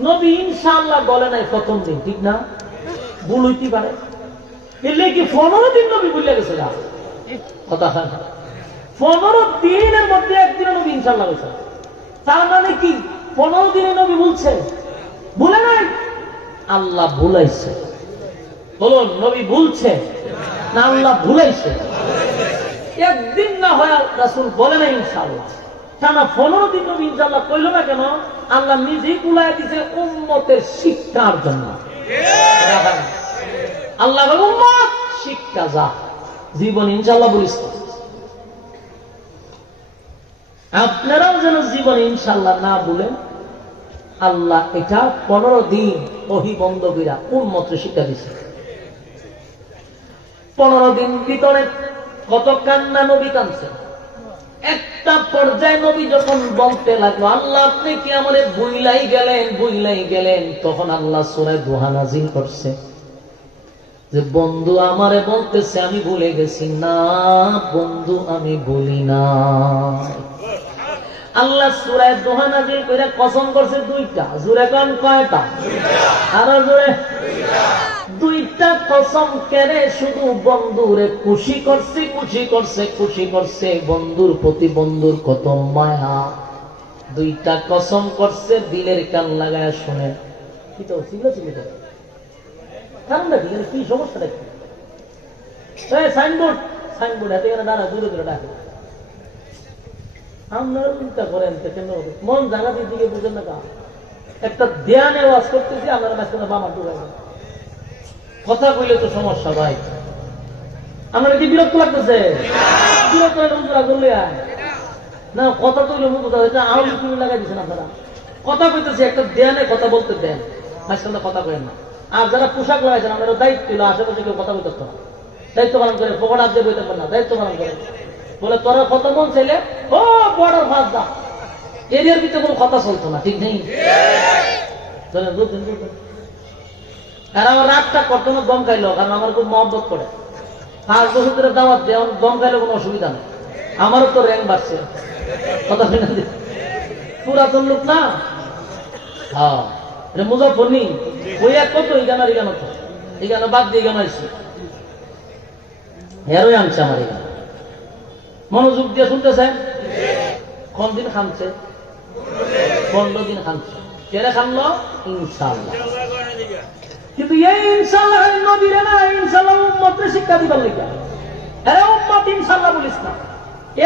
নবী ইনশাআল্লাহ বলে নাই প্রথম দিন, ঠিক না? ভুল হইতে পারে, এলে কি 15 দিন নবী ভুলে গেছে? কথা হয় না, 15 দিনের মধ্যে একদিন নবী ইনশাআল্লাহ বলছে। তার মানে কি 15 দিনে নবী বলছে? ভুলে নাই, আল্লাহ ভুলাইছে। বলুন, নবী ভুলছে না আল্লাহ ভুলাইছে? একদিন না হয় রাসূল বলে না ইনশাআল্লাহ। কেন 15 দিন নবী ইনশাআল্লাহ কইল না কেন? আল্লাহ নিজেই কুলায় দিছে উম্মতের শিক্ষার জন্য। আল্লাহ বলে উম্মত শিক্ষা যা, জীবন ইনশাআল্লাহ বলিস। আপনারাও যেন জীবন ইনশাআল্লাহ না বলেন। আল্লাহ এটা 15 দিন ওহী বন্ধ কইরা উম্মতের শিক্ষা দিছে। 15 দিন ভিতরে কত কান্না নবী কাঁদছে। একটা পর্যায়ে নবী যখন বলতে লাগলো, আল্লাহ আপনি কি আমারে ভুইলাই গেলেন, তখন আল্লাহ সূরা দুহা নাযিল করছে যে বন্ধু আমারে বলতেছে আমি ভুলে গেছি। না বন্ধু, আমি ভুলি না। আল্লাহ সূরা দুহা নাযিল কইরা কসম করছে 2টা। জোরে কোন কয়টা? আরো জোরে। 2টা কসম কেড়ে শুধু বন্ধুরে খুশি করছে। বন্ধুর প্রতি বন্ধুর কত মায়া। 2টা কসম করছে, দিলের কান লাগায় শুনে। কি তো চিল্লাচিল্লি করে কারণ নাকি, কি সমস্যা নাকি? সাইনবোর্ড হাতে দাঁড়া, দূরে ডাকে। আপনারা চিন্তা করেন কেন মন জায়গা দিকে বুঝেন না? একটা ধ্যানে ওয়াজ করতেছি, আপনারা মাঝখানে বামা ডুবে কথা কইলে তো সমস্যা ভাই। আপনারা কি বিরক্ত লাগতেছে? বিরক্ত করলে না, কথা কইলে মুখ আউল লাগাই দিচ্ছেন আপনারা। কথা কইতেছি, একটা ধ্যানে কথা বলতে দেন, মাঝখানে কথা করেন না। আর যারা পোশাক লাগাইছেন আপনারা দায়িত্ব ছিল, আশেপাশে কেউ কথা বলতে না, দায়িত্ব পালন করে। পকড় আজ বইতে পারেন না, দায়িত্ব পালন করে। বলে তোরা কত মন ছেলে ও বর্ডার ফাঁস দা, এরিয়ার ভিতরে কোনো কথা চলতো না, ঠিক নেই? আর আমার রাতটা করতো না, দম খাইলো, কারণ আমার খুব মহব্বত করে। 5 বছর ধরে দাওয়াত দেয়, দম খাইলে কোনো অসুবিধা নেই। আমারও তো র্যাঙ্ক বাড়ছে, কথা পুরাতন লোক না। হ্যাঁ, মুজাফর নি ওই এক কত এখানে তো এখানে বাদ দিয়ে এখানে আসছি, হেরোই আনছে আমার এখানে। মনোযোগ দিয়ে শুনতেছেন? কোন দিন খামছে? 15 দিন খামছে। কেড়ে খামলো? ইনশাআল্লাহ। কিন্তু এই ইনশাআল্লাহ নবীরে না, ইনশাআল্লাহ উম্মতকে শিক্ষা দিবার লাগা। আরে উম্মত ইনশাআল্লাহ বলিস না।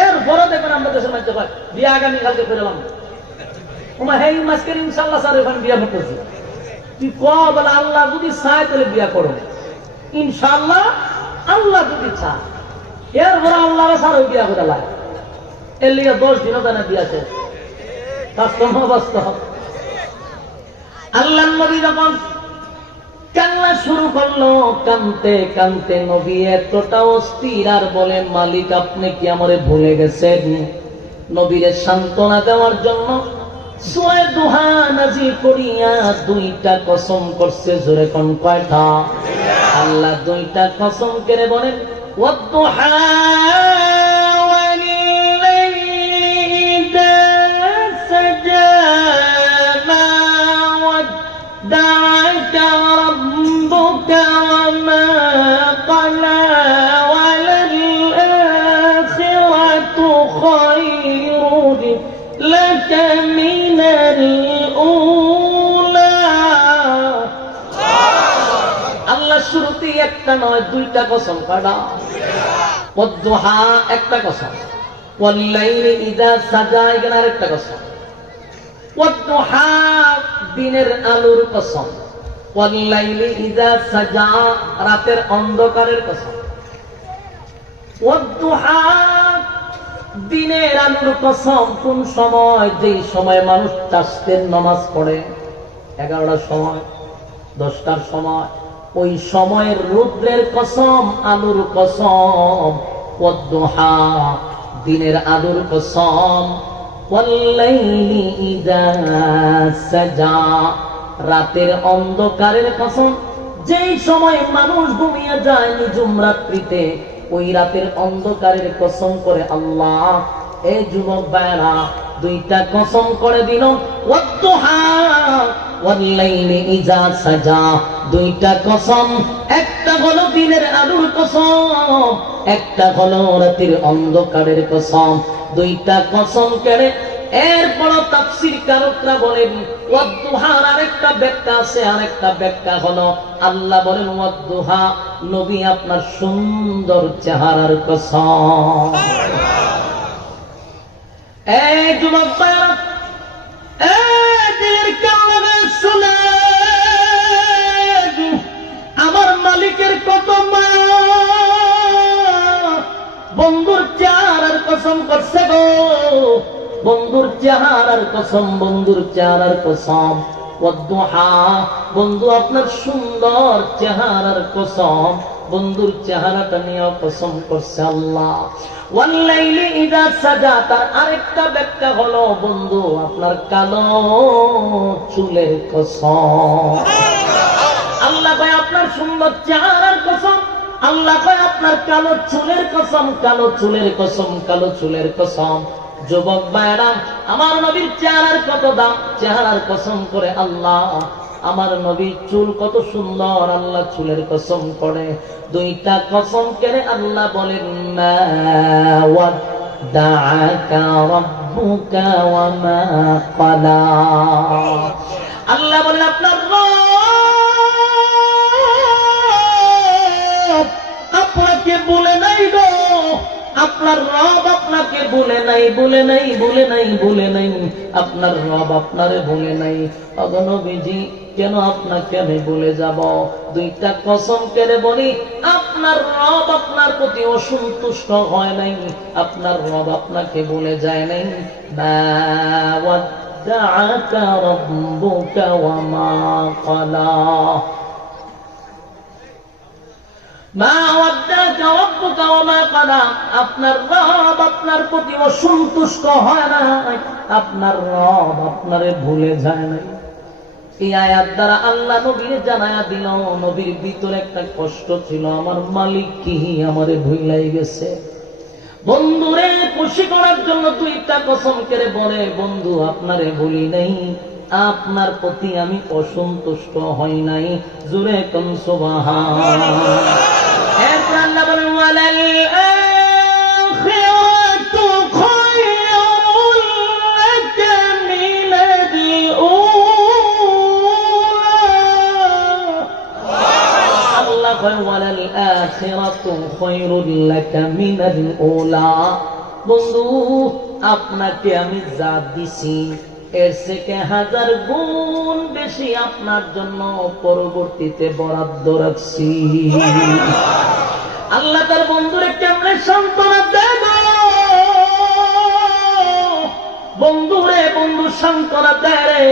এর পরে দেখবেন আমরা দেশের মধ্যে হয় বিয়া আগামী কালকে ফেরালাম, ওমা হেই মাসকের ইনশাআল্লাহ স্যার এখন বিয়া করতেছি। তুই বলে আল্লাহ যদি চায় তাহলে বিয়া করো, ইনশাআল্লাহ আল্লাহ যদি চায়। এরপরে আল্লাহ স্যার ওই বিয়া করে লাগে, এর লিগে 10 দিনও জানা বিয়া শেষ। বাস্তব আল্লাহ নবী যখন কান্না শুরু করলো, কানতে কানতে নবী এতটা অস্থির, আর বলে মালিক আপনি কি আমারে ভুলে গেছেন? নবীরে সান্ত্বনা দেওয়ার জন্য সূরা দুহা নাযিল করিয়া 2টা কসম করছে। জোরে কোন কয়টা? আল্লাহ 2টা কসম করে বলেন ওয়াদ-দুহা ওয়াল-লাইলি ইযা সাজা মা ওয়াদ্দা'আকা لك من الأولى আল্লাহ শুরুতে একটা নয় দুইটা কসম কাটা ওয়াদ্দুহা একটা কসম ওয়াল্লাইলি ইযা সাজা এখানে আরেকটা কসম ওয়াদ্দুহা দিনের আলোর কসম ওয়াল্লাইলি ইযা সাজা রাতের অন্ধকারের কসম ওয়াদ্দুহা দিনের আলোর কসম কোন সময় যেই সময় মানুষ তাসবিহ নামাজ পড়ে 11টার সময় 10টার সময় ওই সময়ের রুদ্রের কসম আলোর কসম ওয়াদ্দুহা দিনের আলোর কসম ওয়াল্লাইলি ইযা সাজা রাতের অন্ধকারের কসম যেই সময় মানুষ ঘুমিয়ে যায় নিঝুম রাত্রিতে ওই রাতের অন্ধকারের কসম করে আল্লাহ এই যুবক ভাইরা দুইটা কসম করে দিল ওয়াদ্দুহা ওয়াল্লাইলি ইযা সাজা দুইটা কসম একটা হলো দিনের আলোর কসম একটা হলো রাতের অন্ধকারের কসম দুইটা কসম করে এরপর তাফসীর কারকরা বলেন ওয়াদ্দুহার আরেকটা ব্যাখ্যা আছে আরেকটা ব্যাখ্যা হলো আল্লাহ বলেন ওয়াদ্দুহা নবী আপনার সুন্দর চেহারার কসম এই যুবক ভাইরা এই দিলের কানে শুনে আমার মালিকের কত মায়া বন্ধুর চেহারার কসম করছে গো বন্ধুর চেহারার কসম বন্ধুর চেহারার কসম ওয়াদ্দুহা বন্ধু আপনার সুন্দর চেহারার কসম বন্ধুর চেহারাটা নিয়ে কসম করছে আল্লাহ ওয়াল্লাইলি ইযা সাজা তার আরেকটা ব্যাখ্যা হলো বন্ধু আপনার কালো চুলের কসম আল্লাহ কয় আপনার সুন্দর চেহারার কসম আল্লাহ কয় আপনার কালো চুলের কসম কালো চুলের কসম কালো চুলের কসম যুবক ভাইরা আমার নবীর চেহারার কত দাম চেহারার কসম করে আল্লাহ আমার নবীর চুল কত সুন্দর আল্লাহ চুলের কসম করে দুইটা কসম করে আল্লাহ বলেন মা ওয়াদ্দাআকা রাব্বুকা ওয়া মা ক্বালা আল্লাহ বলেন আপনার রব আপনাকে বলে নাই গো আপনার রব আপনাকে বলে নাই বলে নাই বলে নাই বলে নাই আপনার রব আপনারে বলে নাই ওগো নবীজি কেন আপনাকে আমি বলে যাব দুইটা কসম করে বলি আপনার রব আপনার প্রতি অসন্তুষ্ট হয় নাই আপনার রব আপনাকে বলে যায় নাই মা ওয়াদ্দাআকা রাব্বুকা ওয়া মা ক্বালা মা ওয়াদ্দাআকা রাব্বুকা ওয়া মা ক্বালা আপনার রব আপনার প্রতি অসন্তুষ্ট হয় না আপনার রব আপনারে ভুলে যায় না এই আয়াত দ্বারা আল্লাহ নবীর জানায়া দিল নবীর ভিতরে একটা কষ্ট ছিল আমার মালিক কি আমারে ভুলাই গেছে বন্ধুরে খুশি করার জন্য দুইটা কসম করে বলে বন্ধু আপনারে ভুলি নাই আপনার প্রতি আমি অসন্তুষ্ট হই নাই জোরে কোন সুবহানাল্লাহ এরপর আল্লাহ বলেন ওয়ালাল আখিরাতু খায়রুল লাকা মিনাল উলা আল্লাহ কয় ওয়ালাল আখিরাতু খায়রুল লাকা মিনাল উলা বন্ধু আপনাকে আমি যা দিছি এর থেকে 1000 গুণ বেশি আপনার জন্য পরবর্তীতে বরাদ্দ রাখছি আল্লাহ তার বন্ধুরে কেমনে সান্ত্বনা দেব বন্ধুরে বন্ধু সান্ত্বনা দেয়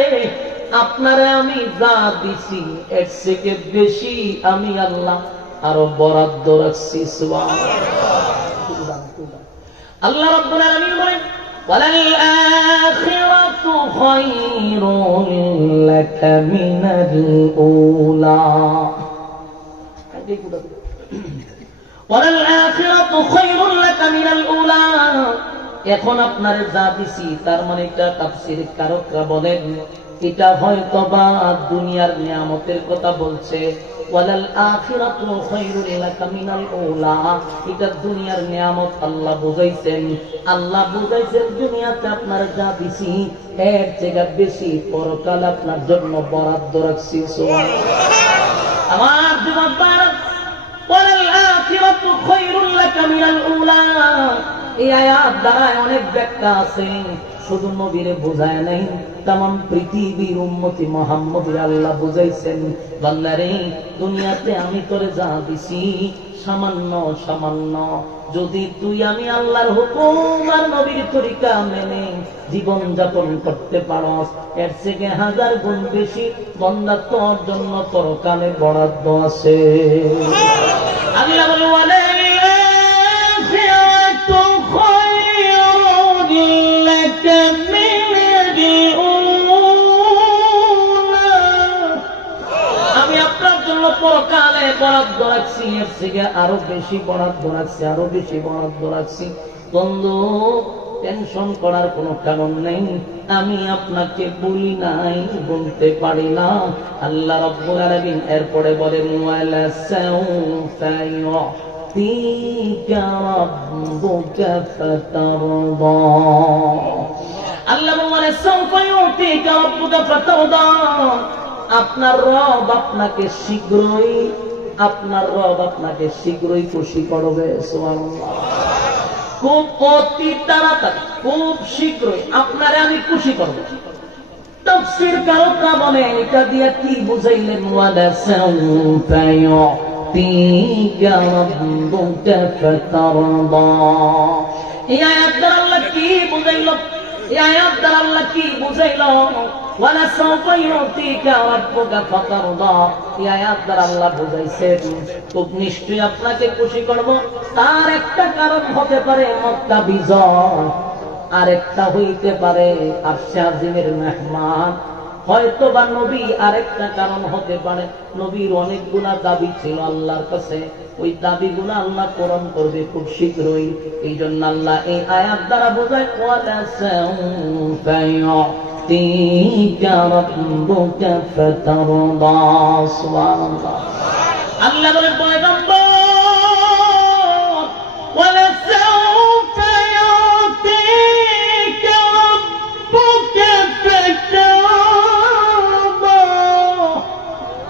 আপনারে আমি যা দিছি এর থেকে বেশি আমি আল্লাহ আরো বরাদ্দ রাখছি সুবহানাল্লাহ আল্লাহ রাব্বুল আলামিন বলেন وَلَلْآخِرَةُ خَيْرٌ لَكَ مِنَ الْأُولَى وَلَلْآخِرَةُ خَيْرٌ لَكَ مِنَ الْأُولَى এখন আপনারে যা দিছি তার মানে এটা তাফসীর কারকরা বলেন এটা হয়তো বা দুনিয়ার নিয়ামতের কথা বলছে, ওয়ালাল আখিরাতু খায়রুল লাকা মিনাল উলা, এটা দুনিয়ার নিয়ামত আল্লাহ বুঝাইছেন। আল্লাহ বুঝাইছেন দুনিয়াতে আপনার যা দিছি এর থেকে বেশি পরকাল আপনার জন্য বরাদ্দ রাখছি। সুবহানাল্লাহ। আমার যুবক ভাইরা, ওয়ালাল আখিরাতু খায়রুল লাকা মিনাল উলা, এই আয়াত দ্বারা অনেক ব্যাখ্যা আছে, শুধু নবীরে বোঝায় নাই, তামাম পৃথিবীর উম্মতি মুহাম্মদে আল্লাহ বুঝাইছেন, বান্দারে দুনিয়াতে আমি তোরে যা দিছি সামান্য সামান্য, যদি তুই আমি আল্লাহর হুকুম আর নবীর তরিকা মেনে জীবন যাপন করতে পারস, এর থেকে 1000 গুণ বেশি বান্দা তোর জন্য পরকালে বরাদ্দ আছে। আল্লাহ বলে আমি আপনার জন্য পরকালে বরাদ্দ রাখছি, এর থেকে আরো বেশি বরাদ্দ রাখছি, আরো বেশি বরাদ্দ রাখছি। বন্ধু, টেনশন করার কোনো কারণ নেই, আমি আপনাকে বলি নাই, বলতে পারি না। আল্লাহ রাব্বুল আলামিন এরপরে বলেন ওয়ালা সাউফা ইউতিকা রাব্বুকা ফাতারদা। আল্লাহ বলেন সাউফা ইউতিকা রাব্বুকা ফাতারদা, আপনার রব আপনাকে শীঘ্রই, আপনার রব আপনাকে শীঘ্রই খুশি করবে। সুবহানাল্লাহ। খুব অতি তাড়াতাড়ি, খুব শীঘ্রই আপনারে আমি খুশি করব। তাফসীর কারকরা বলে এটা দিয়া কি বুঝাইলেন? ওয়ালা সাউফা ইউতিকা রাব্বুকা ফাতারদা, এই আয়াত দ্বারা আল্লাহ কি বুঝাইল? এই আয়াত দ্বারা আল্লাহ কি বুঝাইল? ওয়ালা সাউফা ইউতিকা রাব্বুকা ফাতারদা, এই আয়াত দ্বারা আল্লাহ বুঝাইছেন খুব নিশ্চয়ই আপনাকে খুশি করব। তার একটা কারণ হতে পারে মক্কা বিজয়, আর একটা হইতে পারে আরশে আজিমের মেহমান, হয়তো বা নবী আরেকটা কারণ হতে পারে। নবীর অনেকগুলা দাবি ছিল আল্লাহর কাছে, ওই দাবিগুলো আল্লাহ পূরণ করবে খুব শীঘ্রই। এই জন্য আল্লাহ এই আয়াত দ্বারা বোঝায় ওয়ালা সাউফা ইউতিকা রাব্বুকা ফাতারদা। সুবহানাল্লাহ। আল্লাহ বলেন পয়গম্বর ওয়ালা সাউফা ইউতিকা রাব্বুকা ফাতারদা,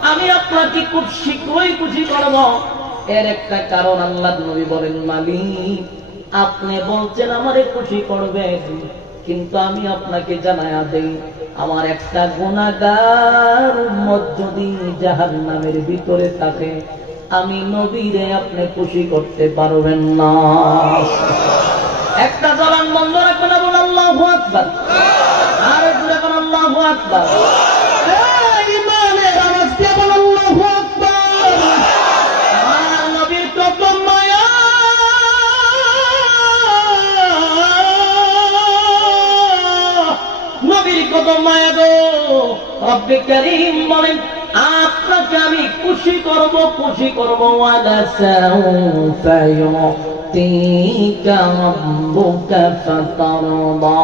আমি আপনাকে খুব শীঘ্রই খুশি করব। এর একটা কারণ আল্লাহ নবী বলেন মালিক আপনি বলছেন আমারে খুশি করবেন, কিন্তু আমি আপনাকে জানায়া দেই আমার একটা গুনাহগার উম্মত যদি জাহান্নামের ভিতরে থাকে, আমি নবীরে আপনি খুশি করতে পারবেন না। একটা জবান বন্ধ রাখবেন না, বলুন আল্লাহু আকবার। আর জোরে বলুন আল্লাহু আকবার। এই ইমানের আওয়াজ দিয়ে বলুন আল্লাহু আকবার। আমার নবীর কত মায়া, নবীর কত মায়া গো। রব্বে কারীম বলেন আপনাকে আমি খুশি করব, খুশি করব। ওয়ালা সাউফা ইউতিকা রাব্বুকা ফাতারদা,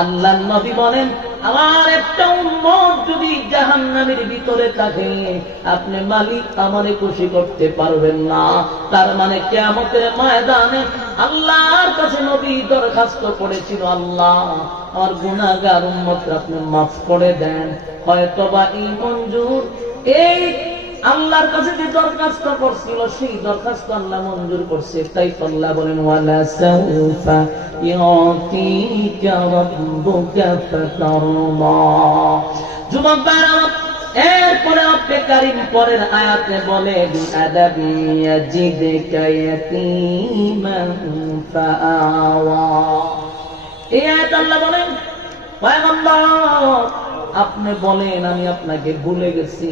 আল্লাহ নবী বলেন আমার একটা উম্মত যদি জাহান্নামের ভিতরে থাকে, আপনি মালিক আমারে খুশি করতে পারবেন না। তার মানে কিয়ামতের ময়দানে আল্লাহর কাছে নবী দরখাস্ত করেছিল, আল্লাহ আমার গুনাহগার উম্মতকে আপনি মাফ করে দেন। হয়তোবা এই মঞ্জুর, এই আল্লাহর কাছে যে দরখাস্ত করছিল সেই দরখাস্ত আল্লাহ মঞ্জুর করছে। তাই আল্লাহ বলেন ওয়ালা সাউফা ইউতিকা রাব্বুকা ফাতারদা। যুবক ভাইরা, এরপরে রব্বে কারীম পরের আয়াতে বলে আদাবি ইয়াজিদকা ইয়াতীমান ফাআওয়া। এই আয়াত আল্লাহ বলেন পয়গম্বর আপনি বলেন আমি আপনাকে ভুলে গেছি,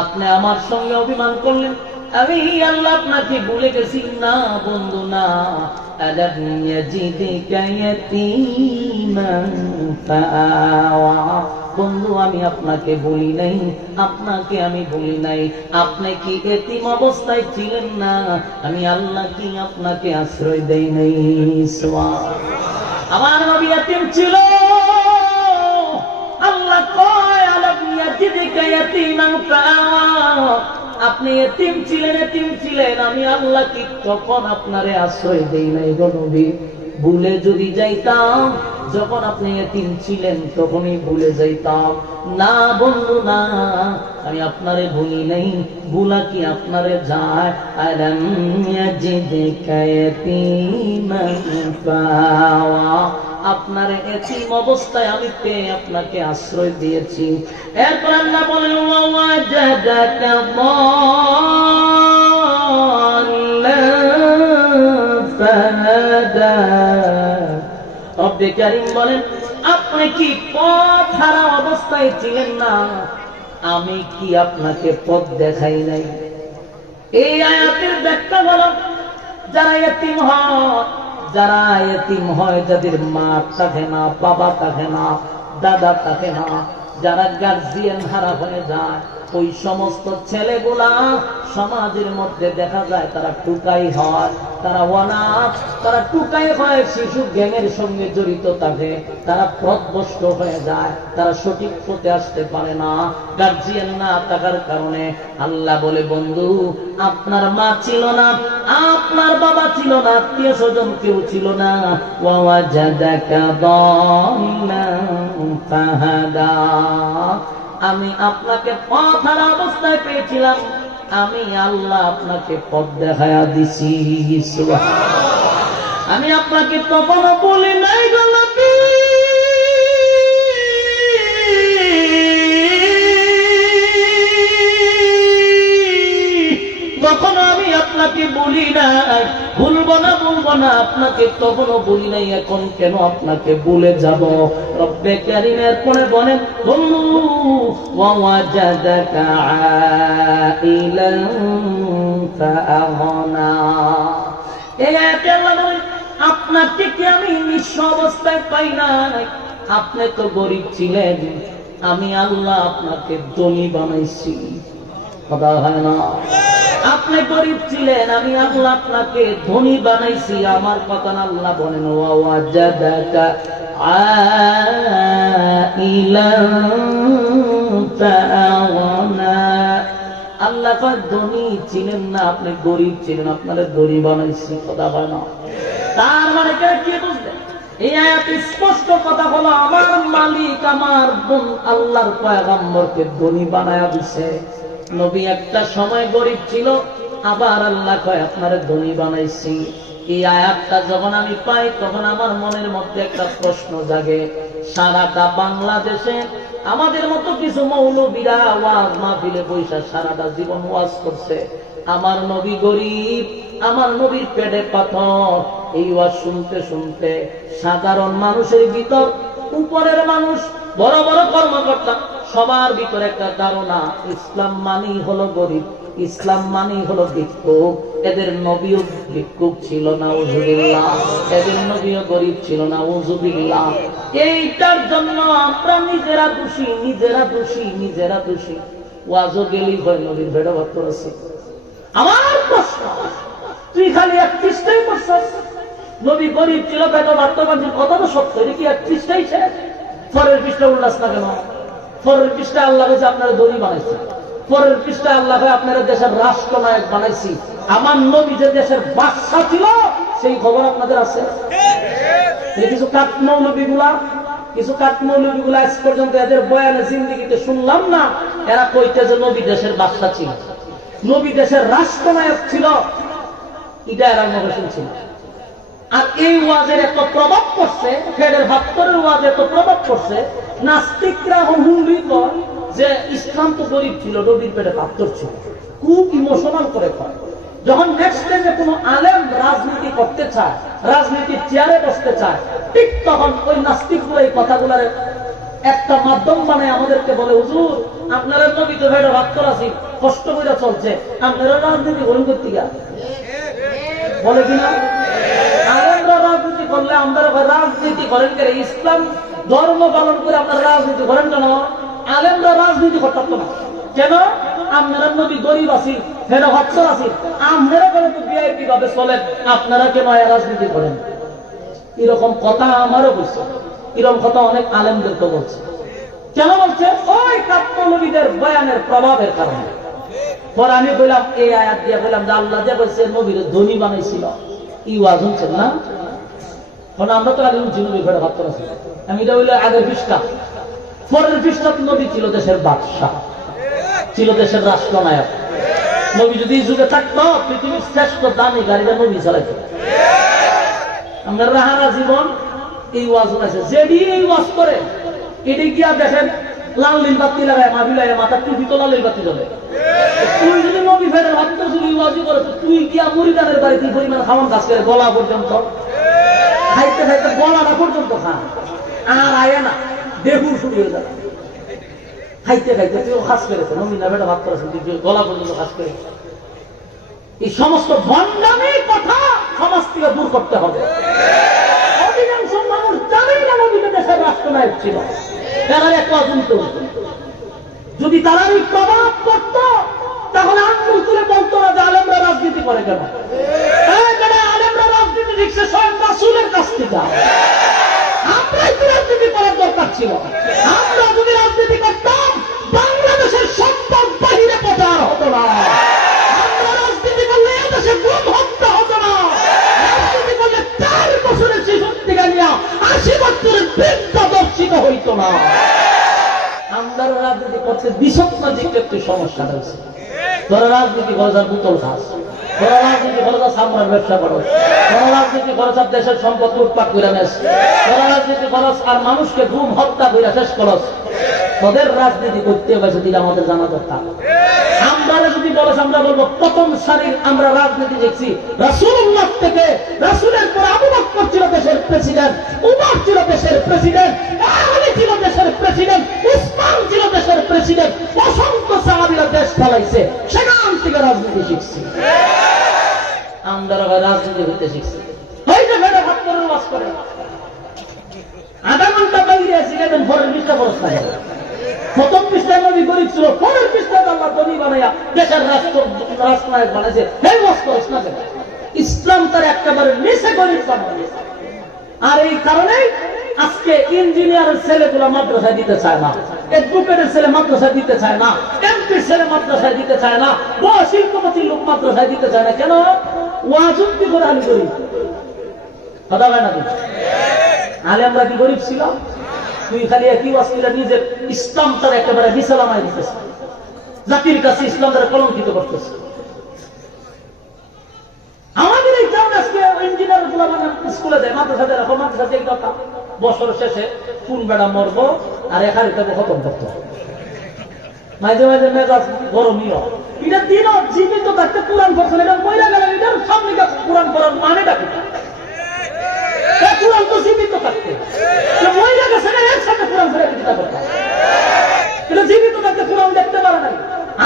আপনি আমার সঙ্গে অভিমান করলেন, আমি আল্লাহ আপনাকে ভুলে গেছি। না বন্ধু না, আলাম ইয়াজিদকা ইয়াতীমান ফাআওয়া, বন্ধু আমি আপনাকে বলি নাই, আপনাকে আমি বলি নাই। আপনি কি এতিম অবস্থায় ছিলেন না? আমি আল্লাহ কি আপনাকে আশ্রয় দেই নাই? সুবহানাল্লাহ। আমার নবী এতিম ছিল, আল্লাহ আপনি এতিম ছিলেন, আমি আল্লাহ কি তখন আপনারে আশ্রয় দেই নাই গো নবী? ভুলে যদি যাইতাম, যখন আপনি এতিম ছিলেন তখনই ভুলে যাইতাম। না বন্ধু না, আমি আপনারে ভুলি নাই। ভুলা কি আপনারে যায়? আলাম ইয়াজিদকা ইয়াতীমান ফাওয়া, আপনার এতিম অবস্থায় আমি পেয়ে আপনাকে আশ্রয় দিয়েছি। এরপর আল্লাহ বলেন ওয়াজাদাকা দাল্লান ফাহাদা। রব্বে কারীম বলেন, আপনি কি পথ হারা অবস্থায় ছিলেন না? আমি কি আপনাকে পথ দেখাই নাই? এই আয়াতের ব্যাখ্যা হলো, যারা এতিম হয়, যাদের মা থাকে না, বাবা থাকে না, দাদা থাকে না, যারা গার্জিয়ান হারা হয়ে যায়, ওই সমস্ত ছেলেগুলা সমাজের মধ্যে দেখা যায় তারা টুকাই হয়, তারা অনাথ, তারা টুকাই হয়, শিশু গ্যাংয়ের সঙ্গে জড়িত থাকে, তারা পথভ্রষ্ট হয়ে যায়, তারা সঠিক পথে আসতে পারে না, গার্জিয়ান না থাকার কারণে। আল্লাহ বলে, বন্ধু, আপনার মা ছিল না, আপনার বাবা ছিল না, আত্মীয় স্বজন কেউ ছিল না। ওয়াজাদাকা দাল্লান ফাহাদা, আমি আপনাকে পথ হারা অবস্থায় পেয়েছিলাম, আমি আল্লাহ আপনাকে পথ দেখায়া দিছি। সুবহানাল্লাহ। আমি আপনাকে তখনও বলি নাই গো নবী, তখনও আমি আপনাকে বলি নাই, ভুলবো না আপনাকে তখনও বলি নাই, এখন কেন আপনাকে ভুলে যাব? রব্বে কারীমের পরে বলেন, বন্ধু, ওয়াজাদাকা আইলান ফাআগনা। এই আয়াতে আল্লাহ বলেন, আপনাকে কি আমি নিঃস্ব অবস্থায় পাই নাই? আপনি তো গরীব ছিলেন, আমি আল্লাহ আপনাকে ধনী বানাইছি। কথা হয় না? আপনি গরীব ছিলেন, আমি আল্লাহ আপনাকে ধনী বানাইছি। আমার কথা না, আল্লাহ বলেন, ওয়াজাদাকা আইলান ফাআগনা। আল্লাহ কয়, ধনী ছিলেন না, আপনি গরীব ছিলেন, আপনারে ধনী বানাইছি। কথা হয় না? তার মানে কি বুঝলেন? এই আয়াতে স্পষ্ট কথা হলো, আমার মালিক, আমার আল্লাহর পয়গম্বরকে ধনী বানায়া দিছে। নবী একটা সময় গরীব ছিল, আবার আল্লাহ কয় আপনারে ধনী বানাইছি। এই আয়াতটা যখন আমি পাই, তখন আমার মনের মধ্যে একটা প্রশ্ন জাগে। সারাটা বাংলাদেশে আমাদের মতো কিছু মৌলবীরা ওয়াজ মাহফিলে বৈশা সারাটা জীবন ওয়াজ করছে, আমার নবী গরীব, আমার নবীর পেটে পাথর। এই ওয়াজ শুনতে শুনতে সাধারণ মানুষের ভিতর, উপরের মানুষ, বড় বড় কর্মকর্তা, সবার ভিতরে একটা ধারণা, ইসলাম মানেই হলো গরীব, ইসলাম মানেই হলো ভিক্ষুক। এদের নবীও ভিক্ষুক ছিল, নাউজুবিল্লাহ। এদের নবীও গরীব ছিল, নাউজুবিল্লাহ। এইটার জন্য আমরা নিজেরা দোষী। ওয়াজও গেলি হয় নবীর ভেড়া ভক্ত আছে। আমার প্রশ্ন, তুই খালি 31টাই করছিস। নবী গরীব ছিল, ভেড়া ভক্ত বাঞ্চিত, কথা তো সত্য। এটা কি 31টাই শেষ? পরের পৃষ্ঠা উল্লাস না কেন? পরের পৃষ্ঠা আল্লাহ হয়েছে আপনারা ধনী বানাইছে, পরের পৃষ্ঠা আল্লাহ আপনারা দেশের রাষ্ট্রনায়ক বানাইছি। আমার নবী যে দেশের বাদশা ছিল, সেই খবর আপনাদের আছে? কিছু কাঠমৌলবীগুলা আজ পর্যন্ত এদের বয়ানে জিন্দিগিতে শুনলাম না, এরা কইতে যে নবী দেশের বাদশা ছিল, নবী দেশের রাষ্ট্রনায়ক ছিল। এটা এরা মনে শুনছিল। আর এই ওয়াজের এত প্রভাব পড়ছে, ফেরের ভাক্তরের ওয়াজ এত প্রভাব পড়ছে, নাস্তিকরা হুমড়ি কয় যে ইসলাম তো গরীব ছিল, নবীর পেটে পাথর ছিল। খুব ইমোশনাল করে কয়। যখন নেক্সট স্টেজে কোনো আলেম রাজনীতি করতে চায়, রাজনীতির চেয়ারে বসতে চায়, ঠিক তখন ওই নাস্তিকগুলো এই কথাগুলোর একটা মাধ্যম বানায় আমাদেরকে বলে, হুজুর, আপনারা নবী তো ভেড়া ভাক্তর আছি, কষ্ট করে চলছে, আপনারা রাজনীতি করুন করতে গিয়া বলে কিনা? আলেমরা রাজনীতি করলে আমরা রাজনীতি করেন কেন? ইসলাম ধর্ম পালন করে আপনারা রাজনীতি করেন কেন? আলেমরা রাজনীতি করতে না কেন? আপনারা নবী গরীব আছি, ফেরা হচ্ছর আছি, আপনারা কেন তো ভিআইপি ভাবে চলেন, আপনারা কেন রাজনীতি করেন? এরকম কথা আমারও বলছে, এরকম কথা অনেক আলেমদেরকে বলছে। কেন বলছে? ওই কাপ্য নবীদের বয়ানের প্রভাবের কারণে। পরে আমি বললাম, এই আয়াত দিয়ে বললাম যে আল্লাহ যে বলছে নবীর ধনী বানাইছিল, ই ওয়াজ শুনছেন না? আমরা তো আগে উঠছি নবী ফেরা ভাবতে পারছি। আমি এটা হইলো আগের পৃষ্ঠা। পরের পৃষ্ঠা নবী ছিল দেশের বাদশাহ, ছিল দেশের রাষ্ট্রনায়ক। নবী যদি এই যুগে থাকতো, পৃথিবীর শ্রেষ্ঠ দামি গাড়িটা নবী চালাইতো। আমরা রাহারা জীবন এই ওয়াজ আছে, যেডি এই ওয়াজ করে এটি গিয়া দেখেন লাল নীল বাতি লাগায় মাহফিল মাথা টুপি তো লাল নীল বাতি জ্বলে। তুই যদি নবী ফেরার ভাবতে যদি ওয়াজই করে, তুই গিয়া মুরিদানের বাড়িতে পরিমাণ খাওয়ান কাজ করে গলা পর্যন্ত খাইতে খাইতে গলাটা পর্যন্ত খা, আর আয় না বেহুর শুরু হয়ে যাবে। খাইতে খাইতে তুই খাস করেছে নবী না বেটা ভাব করেছেন, তুই গলা পর্যন্ত খাস করে। এই সমস্ত ভণ্ডামি কথা সমাজ থেকে দূর করতে হবে। অধিকাংশ মানুষ জানেই না নবী দেশের রাষ্ট্রনায়ক ছিল। তারা এক অজন্ত, যদি তারা এই প্রভাব করত তাহলে আঙ্গুল তুলে বলতো না যে আলেমরা রাজনীতি করে কেন। আলেমরা রাজনীতি শিখছে স্বয়ং রাসূলের কাছ থেকে। আমরাই তো রাজনীতি করার দরকার ছিল। আমরা যদি রাজনীতি করতাম, বাংলাদেশের সম্পদ বাহিরে প্রচার হতো না। আমরা রাজনীতি করলে এদেশে গুম হত্যা হতো না। রাজনীতি করলে 4 বছরের শিশু থেকে নিয়ে 80 বছরের বৃদ্ধ দর্শিত হইতো না। আমরা রাজনীতি করছে বিশ্বনাথিক একটি সমস্যা রয়েছে। তোরা রাজনীতি করে যার বোতল খাস, তোরা রাজনীতি করে যার সামনের ব্যবসা করো, তোরা রাজনীতি করে যার দেশের সম্পদ লুটপাট করে নেস, তোরা রাজনীতি করস আর মানুষকে গুম হত্যা করে শেষ করস। তোদের রাজনীতি করতে হয়েছে দিলে আমাদের জানা দরকার। আমরা যদি বলস, আমরা বলবো প্রথম সারির আমরা রাজনীতি দেখছি রাসূলুল্লাহ থেকে। রাসূলের পর আবু বকর ছিল দেশের প্রেসিডেন্ট, উমর ছিল দেশের প্রেসিডেন্ট, আলী ছিল দেশের প্রেসিডেন্ট, উসমান ছিল দেশের প্রেসিডেন্ট। অসংখ্য সাহাবীরা দেশ চালাইছে, সেখান থেকে রাজনীতি শিখছি। আমরা রাজনীতি হইতে শিখছি। হয়তো ভেড়া ভাত করে ওয়াজ করে আধা ঘন্টা বাইরে আছি, দেখেন পরের পৃষ্ঠা বরস না। প্রথম পৃষ্ঠায় নবী গরিব ছিল, পরের পৃষ্ঠায় আল্লাহ ধনী বানাইয়া দেশের রাষ্ট্রনায়ক বানাইছে। হে ওয়াজ করস না কেন? ইসলাম তার একেবারে নিচে গরিব বানাইছে। আর এই কারণেই আজকে ইঞ্জিনিয়ারের ছেলেগুলো মাদ্রাসায় দিতে চায় না, অ্যাডভোকেটের ছেলে মাদ্রাসায় দিতে চায় না, এমপির ছেলে মাদ্রাসায় দিতে চায় না, বড় শিল্পপতির লোক মাদ্রাসায় দিতে চায় না। কেন? ওয়াজুক্তি করে আলী গরিব কথা হয় নাকি? আলে আমরা কি গরিব ছিল? তুই খালি একই ওয়াজ করে নিজের ইসলাম তার একেবারে বিছালামায় দিতেছে, জাতির কাছে ইসলাম তারা কলঙ্কিত করতেছে। আমাদের এই কারণে আজকে ইঞ্জিনিয়ার গুলো স্কুলে যায়, মাদ্রাসাতে রাখো, মাদ্রাসাতে এই কথা বছর শেষে কোন বেড়া মরবো আর এখানে তাকে খতম করতে হবে। মাঝে মাঝে মেজাজ গরমই হয়। এটা দিন জীবিত থাকতে কোরআন পড়ছেন, এটা মহিলা গেল, এটার সামনে কোরআন পড়ার মানে ডাকি কোরআন তো জীবিত থাকতে মহিলা গেছে না, একসাথে কোরআন ফেলে চিন্তা করতাম। এটা জীবিত থাকতে কোরআন দেখতে পারে নাই,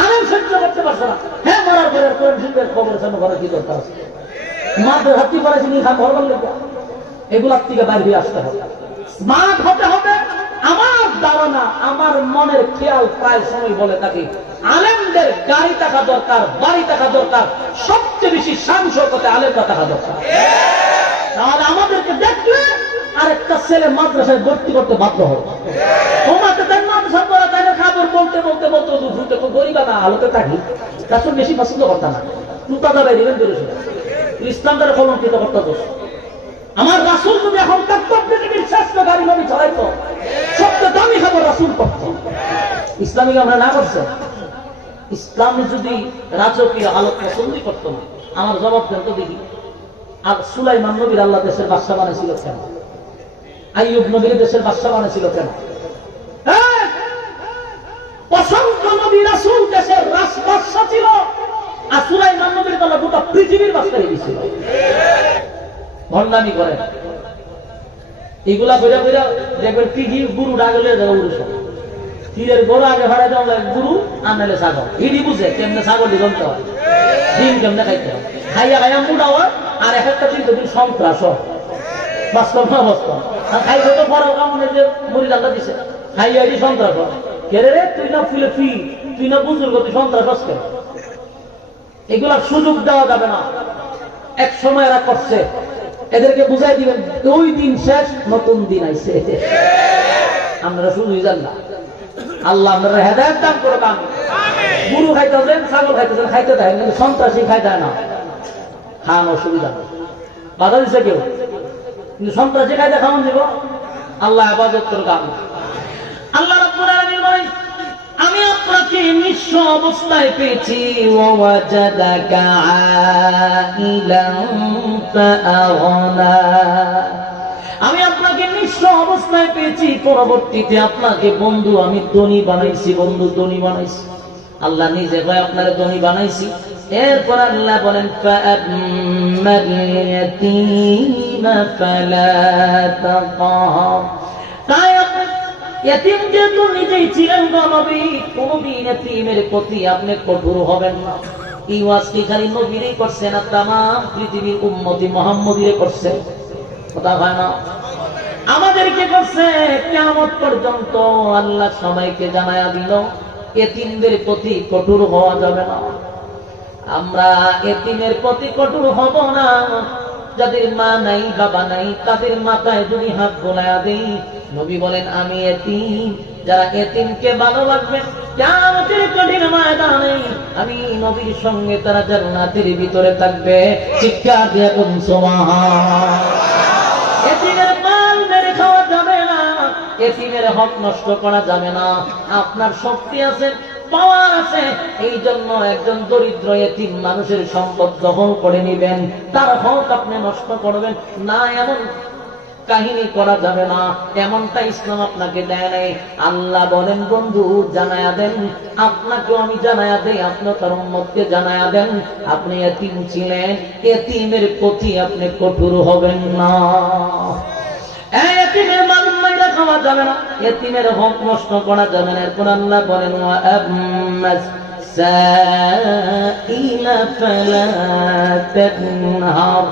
আলেম সহ্য করতে পারছে না। হ্যাঁ, মারার পরে কোরআন শিল্পের খবর সামনে করার কি দরকার আছে? মাদের হাতি করেছি নি খা ঘর লোক, এগুলার থেকে বাইরে হয়ে আসতে হবে, স্মার্ট হতে হবে। আমার ধারণা, আমার মনের খেয়াল প্রায় সময় বলে থাকি, আলেমদের গাড়ি টাকা দরকার, বাড়ি টাকা দরকার, সবচেয়ে বেশি সাংসদতে আলেমরা টাকা দরকার। তাহলে আমাদেরকে দেখলে আরেকটা ছেলে মাদ্রাসায় ভর্তি করতে বাধ্য হবে। তোমাকে তাই মাদ্রাসা পড়া তাই খাবার বলতে বলতে বলতে দুধুতে গরিবা না আলোতে থাকি, তার সঙ্গে বেশি পছন্দ করতাম না। জুতা দাবাই দিবেন বেরোছিল ইসলাম দ্বারা কলঙ্কিত করতে দোষ। আমার রাসূল যদি এখন পৃথিবীর শ্রেষ্ঠ গাড়ি নবী চালাইতো, সবচেয়ে দামি খাবার রাসূল করত। ইসলামীকে আমরা না করছে। ইসলামে যদি রাজকীয় আলোক পছন্দই করতো না, আমার জবাব দেন তো দেখি। আর সুলাইমান নবীর আল্লাহ দেশের বাদশা বানাইছিল কেন? আইয়ুব নবীর দেশের বাদশা বানাইছিল কেন? অসংখ্য নবী রাসূল দেশের বাদশা ছিল, আর সুলাইমান নবীর আল্লাহ গোটা পৃথিবীর বাদশা দিয়েছিল। ভণ্ডামি করে এগুলা করে করে দেখবেন টিভি গুরু ডাগলে গুরু সব তীরের গরু আগে ভাড়া দেওয়া লাগে গুরু, আর নাহলে ছাগল। ইডি বুঝে কেমনে ছাগল জমতে হয়, ডিম কেমনে খাইতে হয়, খাইয়া খাইয়া মুড়া হয়। আর এক একটা দিন তো দিন সন্ত্রাস বাস্তব না বাস্তব। খাইছে তো বড় কামনে যে মুড়ি ডালটা দিছে, খাইয়া এটি সন্ত্রাস হয়। কেরে রে তুই না ফুলে ফি, তুই না বুজুর্গ, তুই সন্ত্রাস হচ্ছে। এগুলার সুযোগ দেওয়া যাবে না। এক সময় এরা করছে, এদেরকে বুঝাই দিবেন ওই দিন শেষ, নতুন দিন আইছে। আমরা শুধুই জান না, আল্লাহ আপনারা হেদায়েত দান করুক। আমিন। গরু খাইতেছেন, ছাগল খাইতেছেন, খাইতে দেয়, কিন্তু সন্ত্রাসী খাইতে না, খান অসুবিধা নেই, বাধা দিচ্ছে কেউ, কিন্তু সন্ত্রাসী খাইতে খাওয়ান দিব। আল্লাহ ইবাদত করুক। আমিন। আল্লাহ রাব্বুল আলামিন বলেন, আমি আপনাকে নিঃস্ব অবস্থায় পেয়েছি, ওয়াজাদাকা আইলান ফাআগনা। আমি আপনাকে নিঃস্ব অবস্থায় পেয়েছি, পরবর্তীতে আপনাকে বন্ধু আমি ধনী বানাইছি, বন্ধু ধনী বানাইছি। আল্লাহ নিজে কয় আপনার ধনী বানাইছি। এরপর আল্লাহ বলেন, ফাআম্মাল ইয়াতীমা ফালা তাকহার। তাই আপনি এতিম যেহেতু নিজেই ছিলেন নবী, কোনদিন এতিমের প্রতি আপনি কঠোর হবেন না। এই ওয়াজ কি খালি নবীরই করছেন না তামাম পৃথিবীর উম্মতি মুহাম্মদীরে করছে? কথা হয় না, আমাদেরকে করছে। কিয়ামত পর্যন্ত আল্লাহ সবাইকে জানায়া দিল, এতিমদের প্রতি কঠোর হওয়া যাবে না। আমরা এতিমের প্রতি কঠোর হব না। যাদের মা নাই বাবা নাই তাদের মাথায় যদি হাত বোলায়া দেই, নবী বলেন আমি এতিম, যারা এতিমকে ভালোবাসবে কিয়ামতের কঠিন ময়দানে আমি নবীর সঙ্গে তারা জান্নাতের ভিতরে থাকবে। চিৎকার দিয়ে বলুন সুবহানাল্লাহ। এতিমের মাল মেরে খাওয়া যাবে না, এতিমের হক নষ্ট করা যাবে না। আপনার শক্তি আছে, পাওয়ার আছে, এই জন্য একজন দরিদ্র এতিম মানুষের সম্পদ দখল করে নিবেন, তার হক আপনি নষ্ট করবেন না, এমন কাহিনী করা যাবে না। এমনটা ইসলাম আপনাকে দেয় নাই। আল্লাহ বলেন, বন্ধু জানায়া দেন, আপনাকেও আমি জানায়া দেই, আপনি তার উম্মতকে জানায়া দেন, আপনি এতিম ছিলেন, এতিমের প্রতি আপনি কঠোর হবেন না। এতিমের মাল মাইরা খাওয়া যাবে না, এতিমের হক নষ্ট করা যাবে না। এরপর আল্লাহ বলেন, ওয়া আম্মাস সাইলা ফালা তানহার।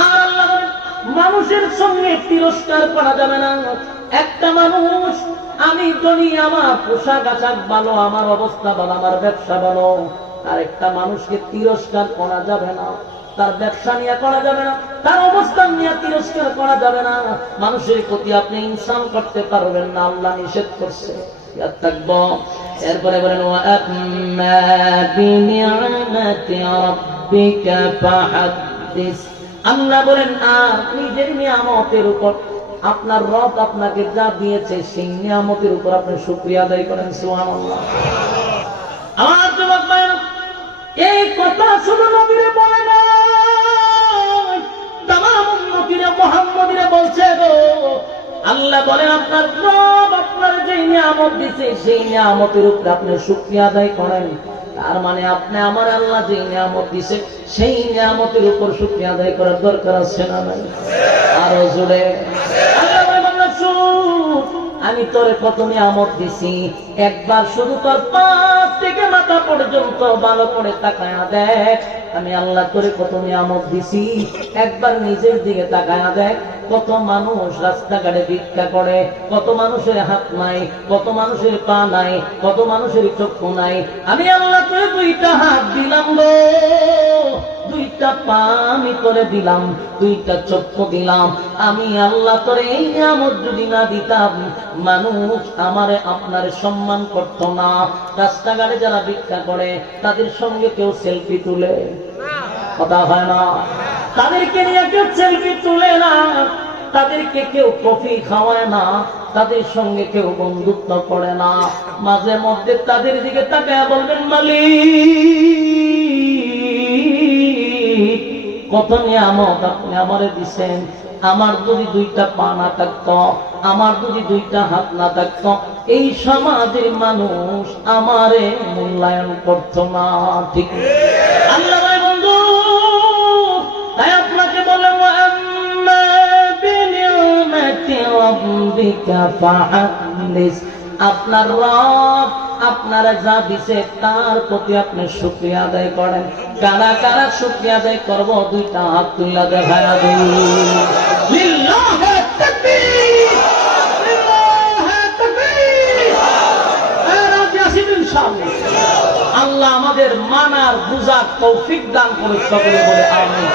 আর আল্লাহ বলেন, মানুষের সঙ্গে তিরস্কার করা যাবে না। একটা মানুষ, আমি ধনী, আমার পোশাক আশাক ভালো, আমার অবস্থা ভালো, আমার ব্যবসা ভালো, আর একটা মানুষকে তিরস্কার করা যাবে না। তার ব্যবসা নিয়ে করা যাবে না, তার অবস্থান নিয়ে তিরস্কার করা যাবে না। মানুষের প্রতি আপনি ইনসান করতে পারবেন না, আল্লাহ নিষেধ করছে। ইয়াদ থাকবো। এরপরে বলেন, ওয়া আম্মা বিনিআমাতি রাব্বিকা ফাহাদ্দিস। আল্লাহ বলেন, আর নিজের নিয়ামতের উপর, আপনার রব আপনাকে যা দিয়েছে সেই নিয়ামতের উপর আপনি শুকরিয়া আদায় করেন। সুবহানাল্লাহ। আমার যুবক ভাইরা, এই কথা শুধু নবীরে বলে না, তামাম উম্মতিরে মুহাম্মদীরে বলছে গো। আল্লাহ বলেন, আপনার রব আপনার যে নিয়ামত দিয়েছে সেই নিয়ামতের উপর আপনি শুকরিয়া আদায় করেন। তার মানে আপনি আমার আল্লাহ যে নিয়ামত দিয়েছে সেই নিয়ামতের উপর শুকরিয়া আদায় করার দরকার আছে না নাই? আরো জোরে। আল্লাহ বলেন, আমি তোরে কত নিয়ামত দিছি, একবার শুধু তোর পা থেকে মাথা পর্যন্ত ভালো করে তাকায়া দেখ, আমি আল্লাহ তোরে কত নিয়ামত দিছি। একবার নিজের দিকে তাকায়া দেখ, কত মানুষ রাস্তাঘাটে ভিক্ষা করে, কত মানুষের হাত নাই, কত মানুষের পা নাই, কত মানুষের চক্ষু নাই। আমি আল্লাহ তোরে দুইটা হাত দিলাম গো, দুইটা পা আমি তোরে দিলাম, দুইটা চক্ষু দিলাম। আমি আল্লাহ তোরে এই নিয়ামত যদি না দিতাম, মানুষ আমারে আপনারে সম্মান করত না। রাস্তাঘাটে যারা ভিক্ষা করে তাদের সঙ্গে কেউ সেলফি তুলে? কথা হয় না। তাদেরকে নিয়ে কেউ সেলফি তুলে না, তাদেরকে কেউ কফি খাওয়ায় না, তাদের সঙ্গে কেউ বন্ধুত্ব করে না। মাঝে মধ্যে তাদের দিকে তাকায় বলবেন, মালিক কত নিয়ামত আপনি আমারে দিছেন, আমার যদি দুইটা পা না থাকতো, আমার যদি দুইটা হাত না থাকতো, এই সমাজের মানুষ আমারে মূল্যায়ন করত না। ঠিক আল্লাহ ভাই বন্ধু, তাই আপনাকে বললাম, আম্মা বিনিআমাতি রাব্বিকা ফাহাদ্দিস। আপনার রব আপনারা যা দিছে তার প্রতি আপনি শুকরিয়া আদায় করেন। কারা কারা শুকরিয়া আদায় করব? দুইটা হাত তুলে দেখায়া দিই। লিল্লাহি তাকবীর, লিল্লাহি তাকবীর। রাজি আছেন ইনশাআল্লাহ? আল্লাহ আমাদের মানার বুঝার তৌফিক দান করে সকলে বলে আমিন।